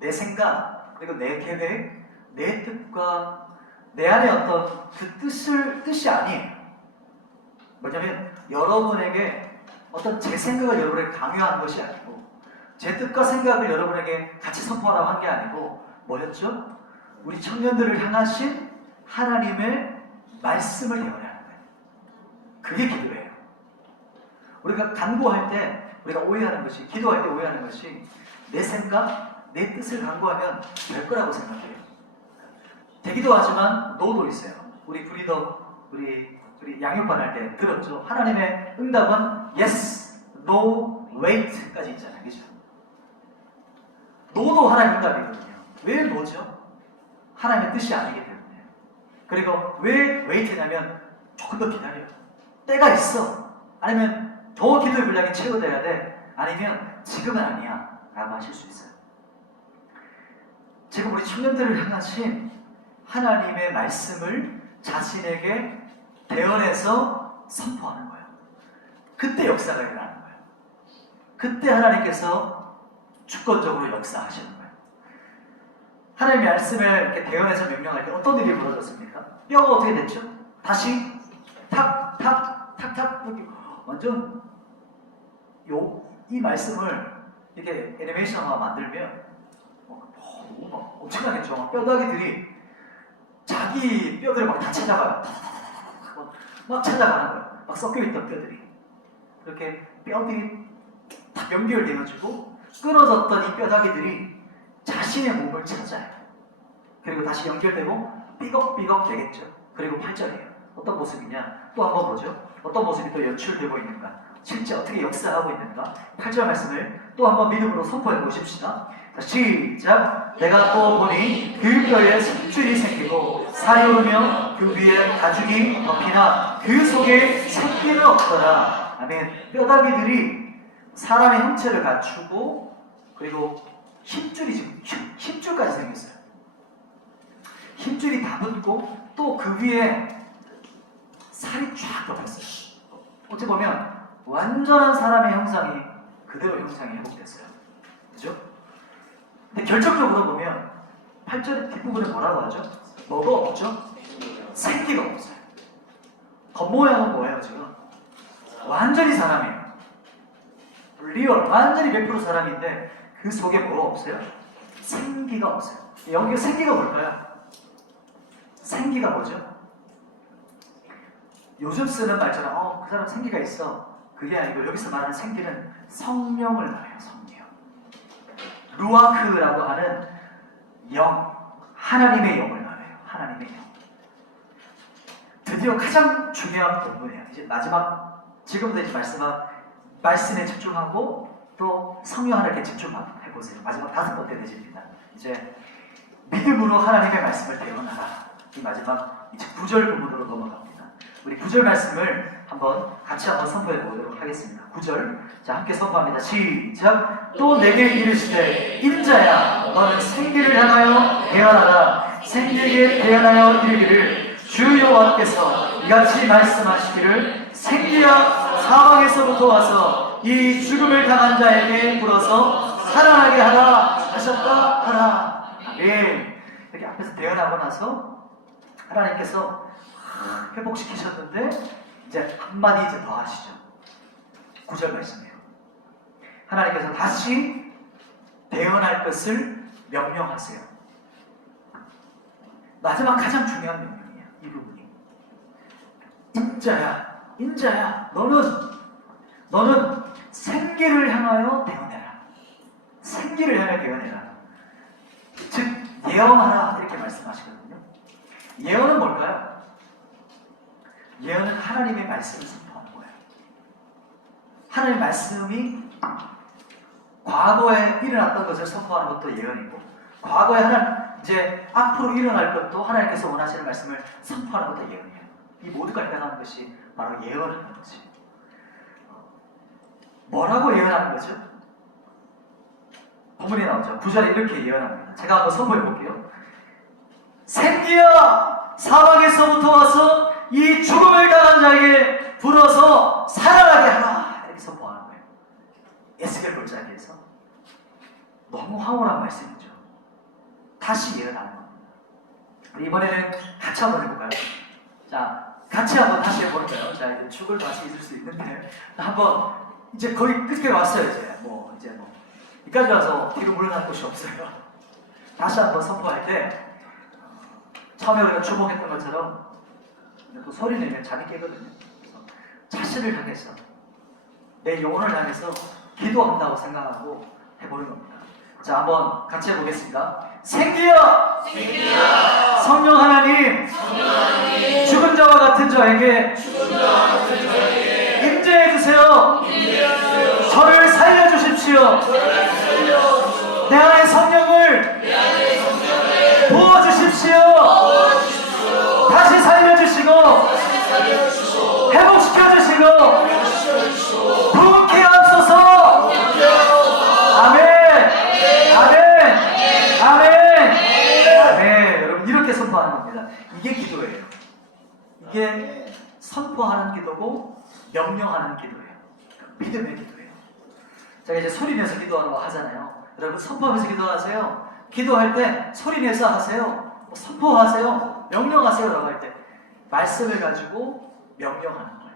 내 생각, 그리고 내 계획, 내 뜻과 내 안에 어떤 그 뜻이 아니에요. 뭐냐면 여러분에게 어떤 제 생각을 여러분에게 강요한 것이 아니고 제 뜻과 생각을 여러분에게 같이 선포하라고 한 게 아니고 뭐였죠? 우리 청년들을 향하신 하나님의 말씀을 대언하는 거예요. 그게 기도예요. 우리가 간구할 때 우리가 오해하는 것이, 기도할 때 오해하는 것이 내 생각, 내 뜻을 간구하면 될 거라고 생각해요. 되기도 하지만 노도 있어요. 우리 양육반 할 때 들었죠? 하나님의 응답은 yes, no, wait까지 있잖아요. 그죠? 노도 하나님의 응답이거든요. 왜 노죠? 하나님의 뜻이 아니기 때문에. 그리고 왜 wait냐면 조금 더 기다려. 때가 있어. 아니면 더 기도의 분량이 채워져야 돼. 아니면 지금은 아니야. 라고 하실 수 있어요. 지금 우리 청년들을 향하신 하나님의 말씀을 자신에게 대언해서 선포하는 거예요. 그때 역사가 일어나는 거예요. 그때 하나님께서 주권적으로 역사하시는 거예요. 하나님의 말씀을 이렇게 대언해서 명령할 때 어떤 일이 벌어졌습니까? 뼈가 어떻게 됐죠? 다시 탁탁 완전 이 말씀을 이렇게 애니메이션화 만들면 엄청나겠죠. 뼈다귀들이 자기 뼈들을 막 다 찾아가요. 막 찾아가는 거예요. 막 섞여있던 뼈들이. 그렇게 뼈들이 다 연결되어지고 끊어졌던 이 뼈다귀들이 자신의 몸을 찾아요. 그리고 다시 연결되고 삐걱삐걱 되겠죠. 그리고 8절이에요. 어떤 모습이냐? 또 한번 보죠. 어떤 모습이 또 연출되고 있는가? 실제 어떻게 역사하고 있는가? 8절 말씀을 또 한번 믿음으로 선포해 보십시다. 자, 시작! 내가 또 보니 그 뼈에 샘줄이 생기고 살이 오르며 그 위에 가죽이 덮이나 그 속에 새끼는 없더라. 아멘. 뼈다귀들이 사람의 형체를 갖추고 그리고 힘줄까지 생겼어요. 힘줄이 다 붙고 또 그 위에 살이 쫙 덮였어요. 어찌 보면 완전한 사람의 형상이 그대로 형상이 회복됐어요. 그죠? 근데 결정적으로 보면 8절 뒷부분에 뭐라고 하죠? 뭐가 없죠? 생기가 없어요. 겉모양은 뭐예요 지금? 완전히 사람이에요. 리얼, 완전히 100% 사람인데 그 속에 뭐가 없어요? 생기가 없어요. 여기 생기가 뭘까요? 생기가 뭐죠? 요즘 쓰는 말처럼 그 사람 생기가 있어. 그게 아니고 여기서 말하는 생기는 성령을 말해요. 성령. 루아크라고 하는 영, 하나님의 영을 말해요. 하나님의 영. 드디어 가장 중요한 부분이에요. 이제 마지막, 지금부터 이제 말씀에 집중하고 또 성령 하나님께 집중해보세요. 마지막 5번째 대지입니다. 이제 믿음으로 하나님의 말씀을 대언하라. 이 마지막 이제 9절 부분으로 넘어갑니다. 우리 9절 말씀을 같이 한번 선포해 보도록 하겠습니다. 9절. 자, 함께 선포합니다. 시작. 또 내게 이르시되 인자야 너는 생기를 향하여 대언하라. 생기에게 대언하여 이르기를 주 여호와께서 이같이 말씀하시기를 생기야 사망에서부터 와서 이 죽음을 당한 자에게 불어서 살아나게 하라 하셨다 하라. 아멘. 이렇게 앞에서 대언하고 나서 하나님께서 회복시키셨는데 이제 한마디 이제 더 하시죠. 9절 말씀이에요. 하나님께서 다시 대언할 것을 명령하세요. 마지막 가장 중요한 명령이에요. 이 부분이. 인자야 너는 생기를 향하여 대언해라. 생기를 향하여 대언해라. 즉 예언하라 이렇게 말씀하시거든요. 예언은 뭘까요? 예언은 하나님의 말씀을 선포하는 거예요. 하나님의 말씀이 과거에 일어났던 것을 선포하는 것도 예언이고, 과거에 이제 앞으로 일어날 것도 하나님께서 원하시는 말씀을 선포하는 것도 예언이에요. 이 모두가 해당하는 것이 바로 예언하는 거지. 뭐라고 예언하는 거죠? 본문에 나오죠. 9절에 이렇게 예언합니다. 제가 한번 선포해 볼게요. 생기야 사망에서부터 와서 이 죽음을 당한 자에게 불어서 살아나게 하라. 이렇게 선포하는 거예요. 에스겔 골짜기에서. 너무 황홀한 말씀이죠. 다시 예언하는 겁니다. 우리 이번에는 같이 한번 해볼까요? 자, 같이 한번 다시 해볼까요? 자, 이제 죽을 다시 있을 수 있는데 한번 이제 거의 끝에 왔어요. 이제 여기까지 와서 뒤로 물러날 곳이 없어요. 다시 한번 선포할 때 처음에 우리가 주목했던 것처럼 또 소리 내면 잠이 깨거든요. 그래서 자신을 향해서 내 영혼을 향해서 기도한다고 생각하고 해보는 겁니다. 자, 한번 같이 해보겠습니다. 생기여 성령 하나님 죽은 자와 같은 저에게 임재해 주세요. 저를 살려주십시오. 내 안에 성령을 부어주십시오. 다시 살려주시고 회복시켜주시고 부흥케 하옵소서. 아멘. 여러분 이렇게 선포하는 겁니다. 이게 기도예요. 이게 선포하는 기도고 명령하는 기도예요. 믿음의 기도예요. 제가 이제 소리 내서 기도하라고 하잖아요. 여러분 선포하면서 기도하세요. 기도할 때 소리 내서 하세요. 선포하세요. 명령하세요. 라고 할 때 말씀을 가지고 명령하는 거예요.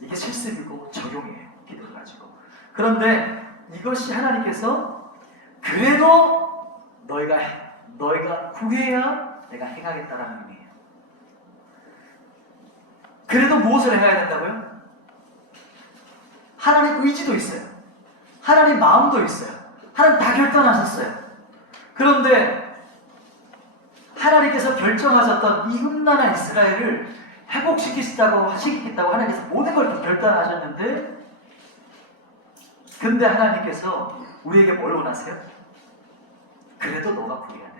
이게 실습이고 적용이에요. 기도를 가지고. 그런데 이것이 하나님께서 그래도 너희가 구해야 내가 행하겠다라는 의미예요. 그래도 무엇을 해야 된다고요? 하나님 의지도 있어요. 하나님 마음도 있어요. 하나님 다 결단하셨어요. 그런데 하나님께서 결정하셨던 이 흠난한 이스라엘을 회복시키겠다고 하나님께서 모든 걸 결단하셨는데, 근데 하나님께서 우리에게 뭘 원하세요? 그래도 너가 구해야 돼.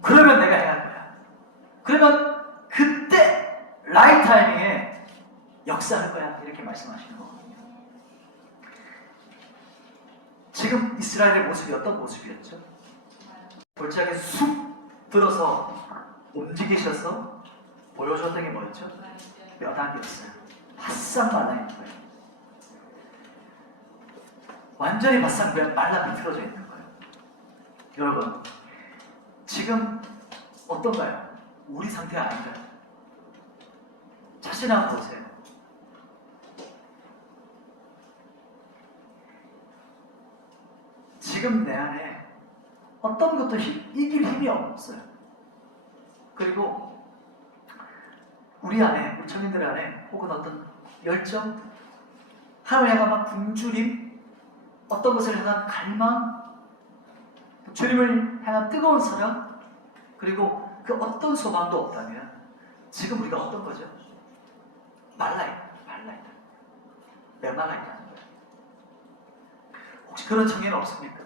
그러면 내가 해야 할 거야. 그러면 그때 라이트 타이밍에 역사할 거야. 이렇게 말씀하시는 거거든요. 지금 이스라엘의 모습이 어떤 모습이었죠? 골짜기에 쑥 들어서 움직이셔서 보여줬던 게 뭐였죠? 뼈다귀였어요. 바싹 말라있는 거예요. 완전히 바싹 말라 비틀어져 있는 거예요. 여러분, 지금 어떤가요? 우리 상태 아닌가요? 자신 한번 보세요. 지금 내 안에 어떤 것도 이길 힘이 없어요. 그리고 우리 안에, 우리 청년들 안에 혹은 어떤 열정, 하나님을 향한 막 굶주림, 어떤 것을 향한 갈망, 주님을 향한 뜨거운 사랑, 그리고 그 어떤 소망도 없다면 지금 우리가 어떤 거죠? 말라있다. 메말라있다는 거예요. 혹시 그런 청년 없습니까?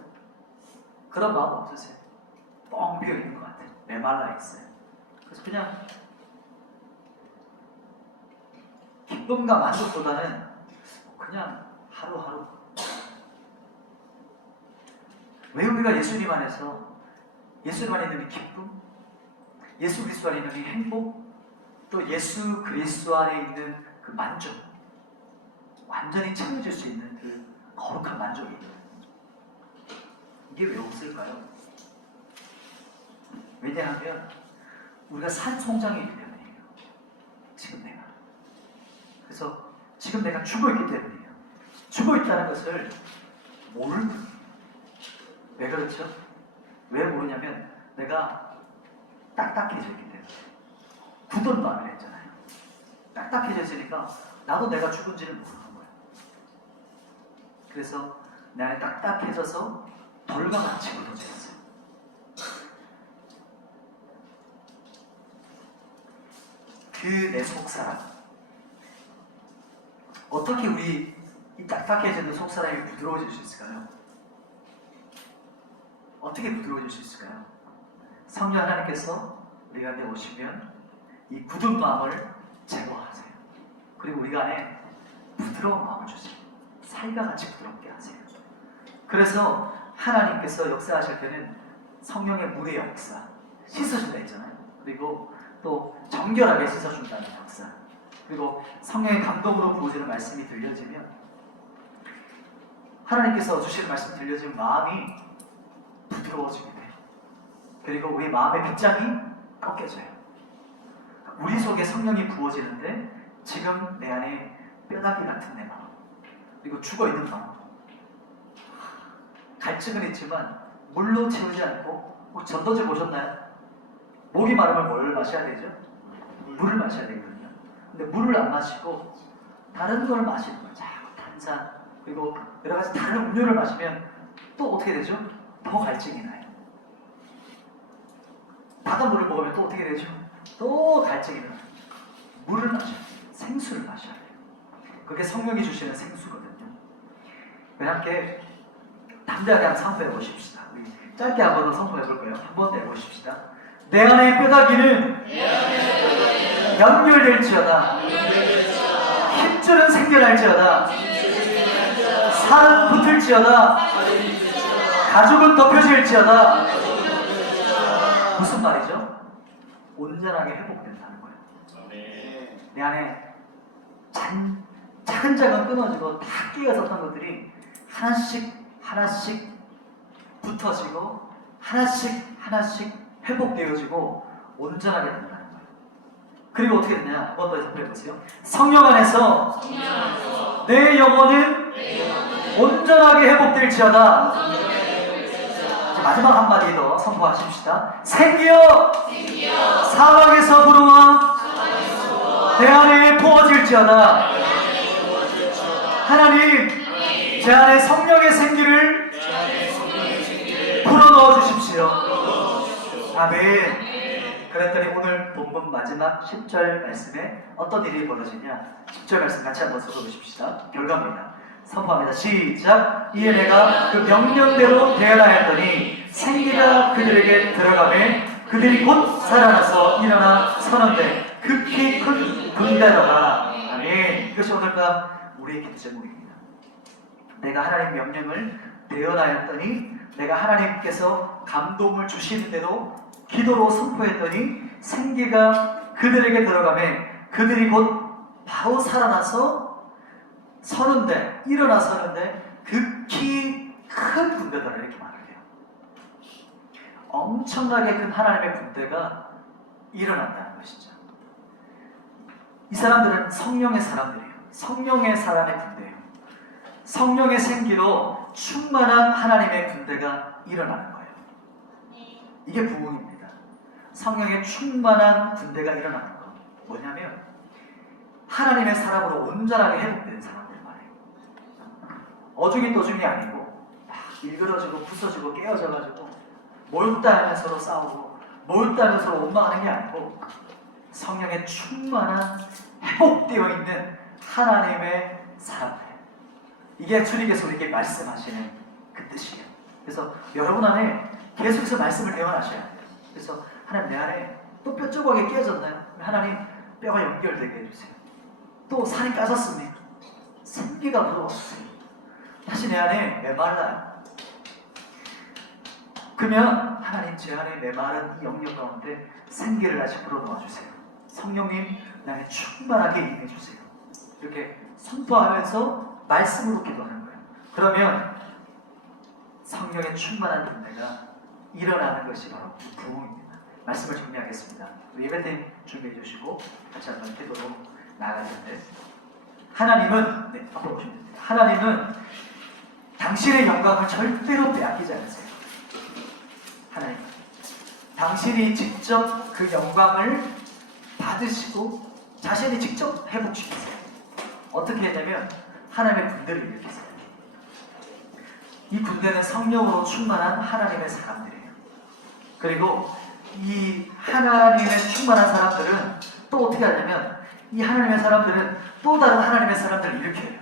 그런 마음 없으세요? 뻥 비어 있는 것 같아요. 메말라 있어요. 그래서 그냥 기쁨과 만족보다는 그냥 하루하루. 왜 우리가 예수님 안에서 예수님 안에 있는 이 기쁨, 예수 그리스도 안에 있는 이 행복, 또 예수 그리스도 안에 있는 그 만족, 완전히 채워질 수 있는 그 거룩한 만족이 이게 왜 없을까요? 왜냐하면 우리가 산송장이기 때문이에요. 지금 내가. 그래서 지금 내가 죽어있기 때문이에요. 죽어있다는 것을 모르는 거예요. 왜 그렇죠? 왜 모르냐면 내가 딱딱해졌기 때문에. 굳은 마음을 했잖아요. 딱딱해졌으니까 나도 내가 죽은지를 모르는 거예요. 그래서 내 안에 딱딱해져서 돌과 같이 굳어져 있어요. 그 내 속사람. 어떻게 우리 이 딱딱해지는 속사람이 부드러워질 수 있을까요? 어떻게 부드러워질 수 있을까요? 성령 하나님께서 우리 안에 오시면 이 굳은 마음을 제거하세요. 그리고 우리 안에 부드러운 마음을 주세요. 살과 같이 부드럽게 하세요. 그래서 하나님께서 역사하실 때는 성령의 물의 역사, 씻어준다 했잖아요. 그리고 또 정결하게 씻어준다는 역사, 그리고 성령의 감동으로 부어지는 말씀이 들려지면 하나님께서 주시는 말씀 들려지면 마음이 부드러워지게 돼요. 그리고 우리 마음의 빗장이 꺾여져요. 우리 속에 성령이 부어지는데 지금 내 안에 뼈다귀 같은 내 마음, 그리고 죽어있는 마음, 갈증은 있지만 물로 채우지 않고, 혹시 전도제 보셨나요? 목이 마르면 뭘 마셔야 되죠? 물을 마셔야 되거든요. 근데 물을 안 마시고 다른 걸 마시는 거예요. 자꾸 탄산, 그리고 여러 가지 다른 음료를 마시면 또 어떻게 되죠? 더 갈증이 나요. 바닷물을 먹으면 또 어떻게 되죠? 또 갈증이 나요. 물을 마셔야 돼요. 생수를 마셔야 돼요. 그게 성령이 주시는 생수거든요. 우리 함께 담대하게 한번 선포해 보십시다. 우리 짧게 한번 선포해 볼까요? 한번 내보십시다. 내 안의 뼈다귀는 연결될지어다. 힘줄은 생겨날지어다. 살은 붙을지어다. 가죽은 덮여질지어다. 무슨 말이죠? 온전하게 회복된다는 거예요. 내 안에 차근차근 끊어지고 다 끼어졌던 것들이 하나씩 붙어지고 하나씩 회복되어지고 온전하게 된다는 거예요. 그리고 어떻게 되냐? 한 번 더 해석해 보세요. 성령 안에서 내 영혼은 온전하게 회복될지어다. 마지막 한마디 더 선포하십시다. 생기여 사방에서 불어와 내 안에 부어질지어다. 하나님, 제 안에 성령의 생기를 불어넣어 주십시오. 아멘. 그랬더니 오늘 본문 마지막 10절 말씀에 어떤 일이 벌어지냐? 10절 말씀 같이 한번 써보십시다. 결과입니다. 선포합니다. 시작. 이에 내가 그 명령대로 대언하였더니 생기가 그들에게 들어가매 그들이 곧 살아나서 일어나 서는데 극히 큰 군대로가. 아멘. 이것이 오늘 밤 우리의 기도 제목입니다. 내가 하나님 명령을 대언하였더니, 내가 하나님께서 감동을 주시는데도 기도로 선포했더니 생기가 그들에게 들어가매 그들이 곧 바로 살아나서 서는데, 일어나 서는데 극히 큰 군대다, 이렇게 말을 해요. 엄청나게 큰 하나님의 군대가 일어난다는 것이죠. 이 사람들은 성령의 사람들이에요. 성령의 사람의 군대예요. 성령의 생기로 충만한 하나님의 군대가 일어나는 거예요. 이게 부흥입니다. 성령의 충만한 군대가 일어나는 거. 뭐냐면 하나님의 사람으로 온전하게 회복된 사람들 말이에요. 어중이 떠중이 아니고 막 일그러지고 부서지고 깨어져가지고 모였다 하면 서로 싸우고 모였다 하면 서로 원망하는 게 아니고 성령의 충만한 회복되어 있는 하나님의 사람들. 이게 주님께서 우리에게 말씀하시는 그 뜻이에요. 그래서 여러분 안에 계속해서 말씀을 대원하셔야 돼요. 그래서 하나님, 내 안에 또 뼈 조각이 깨어졌나요? 하나님, 뼈가 연결되게 해주세요. 또 살이 까졌습니다. 생기가 불어왔어요. 다시 내 안에 메말라요. 그러면 하나님 제 안에 메마른 이 영역 가운데 생기를 다시 불어넣어 주세요. 성령님 나에 충만하게 임해 주세요. 이렇게 선포하면서 말씀으로 기도하는 거예요. 그러면 성령의 충만한 분배가 일어나는 것이 바로 부흥입니다. 말씀을 정리하겠습니다. 우리 예배팀 준비해 주시고 같이 한번 기도로 나아갈 텐데, 하나님은, 네, 앞으로 보시면 됩니다. 하나님은 당신의 영광을 절대로 빼앗기지 않으세요. 하나님, 당신이 직접 그 영광을 받으시고 자신이 직접 회복시키세요. 어떻게 했냐면 하나님의 군대를 일으키세요. 이 군대는 성령으로 충만한 하나님의 사람들이에요. 그리고 이 하나님의 충만한 사람들은 또 어떻게 하냐면 이 하나님의 사람들은 또 다른 하나님의 사람들을 일으켜요.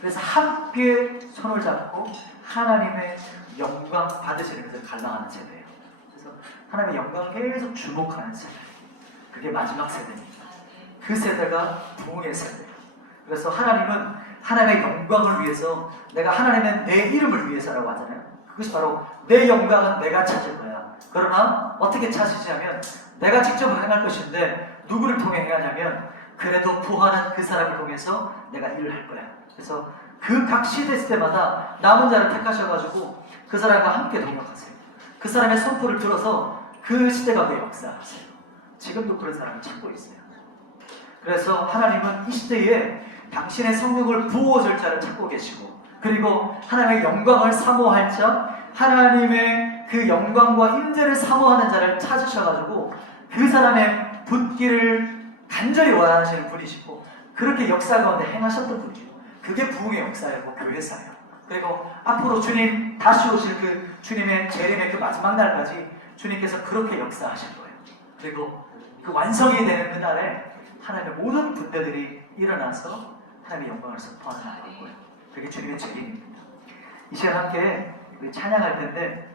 그래서 함께 손을 잡고 하나님의 영광 받으시는 것을 갈망하는 세대예요. 그래서 하나님의 영광을 계속 주목하는 세대. 그게 마지막 세대입니다. 그 세대가 부흥의 세대예요. 그래서 하나님은 하나님의 영광을 위해서, 내가 하나님의 내 이름을 위해서라고 하잖아요. 그것이 바로 내 영광은 내가 찾을 거야. 그러나 어떻게 찾으시냐면 내가 직접 행할 것인데 누구를 통해 행하냐면 그래도 부하는 그 사람을 통해서 내가 일을 할 거야. 그래서 그 각 시대 때마다 남은 자를 택하셔가지고 그 사람과 함께 동역하세요. 그 사람의 손풀을 들어서 그 시대 가운데 역사하세요. 지금도 그런 사람을 찾고 있어요. 그래서 하나님은 이 시대에 당신의 성령을 부어줄 자를 찾고 계시고, 그리고 하나님의 영광을 사모할 자, 하나님의 그 영광과 임재를 사모하는 자를 찾으셔가지고 그 사람의 붙기를 간절히 원하시는 분이시고, 그렇게 역사 가운데 행하셨던 분이에요. 그게 부흥의 역사이고 교회사예요. 그리고 앞으로 주님 다시 오실 그 주님의 재림의 그 마지막 날까지 주님께서 그렇게 역사하실 거예요. 그리고 그 완성이 되는 그날에 하나님의 모든 군대들이 일어나서 하나님의 영광을 선포하는 날일 거예요. 그게 주님의 재림입니다. 이 시간 함께 우리 찬양할 텐데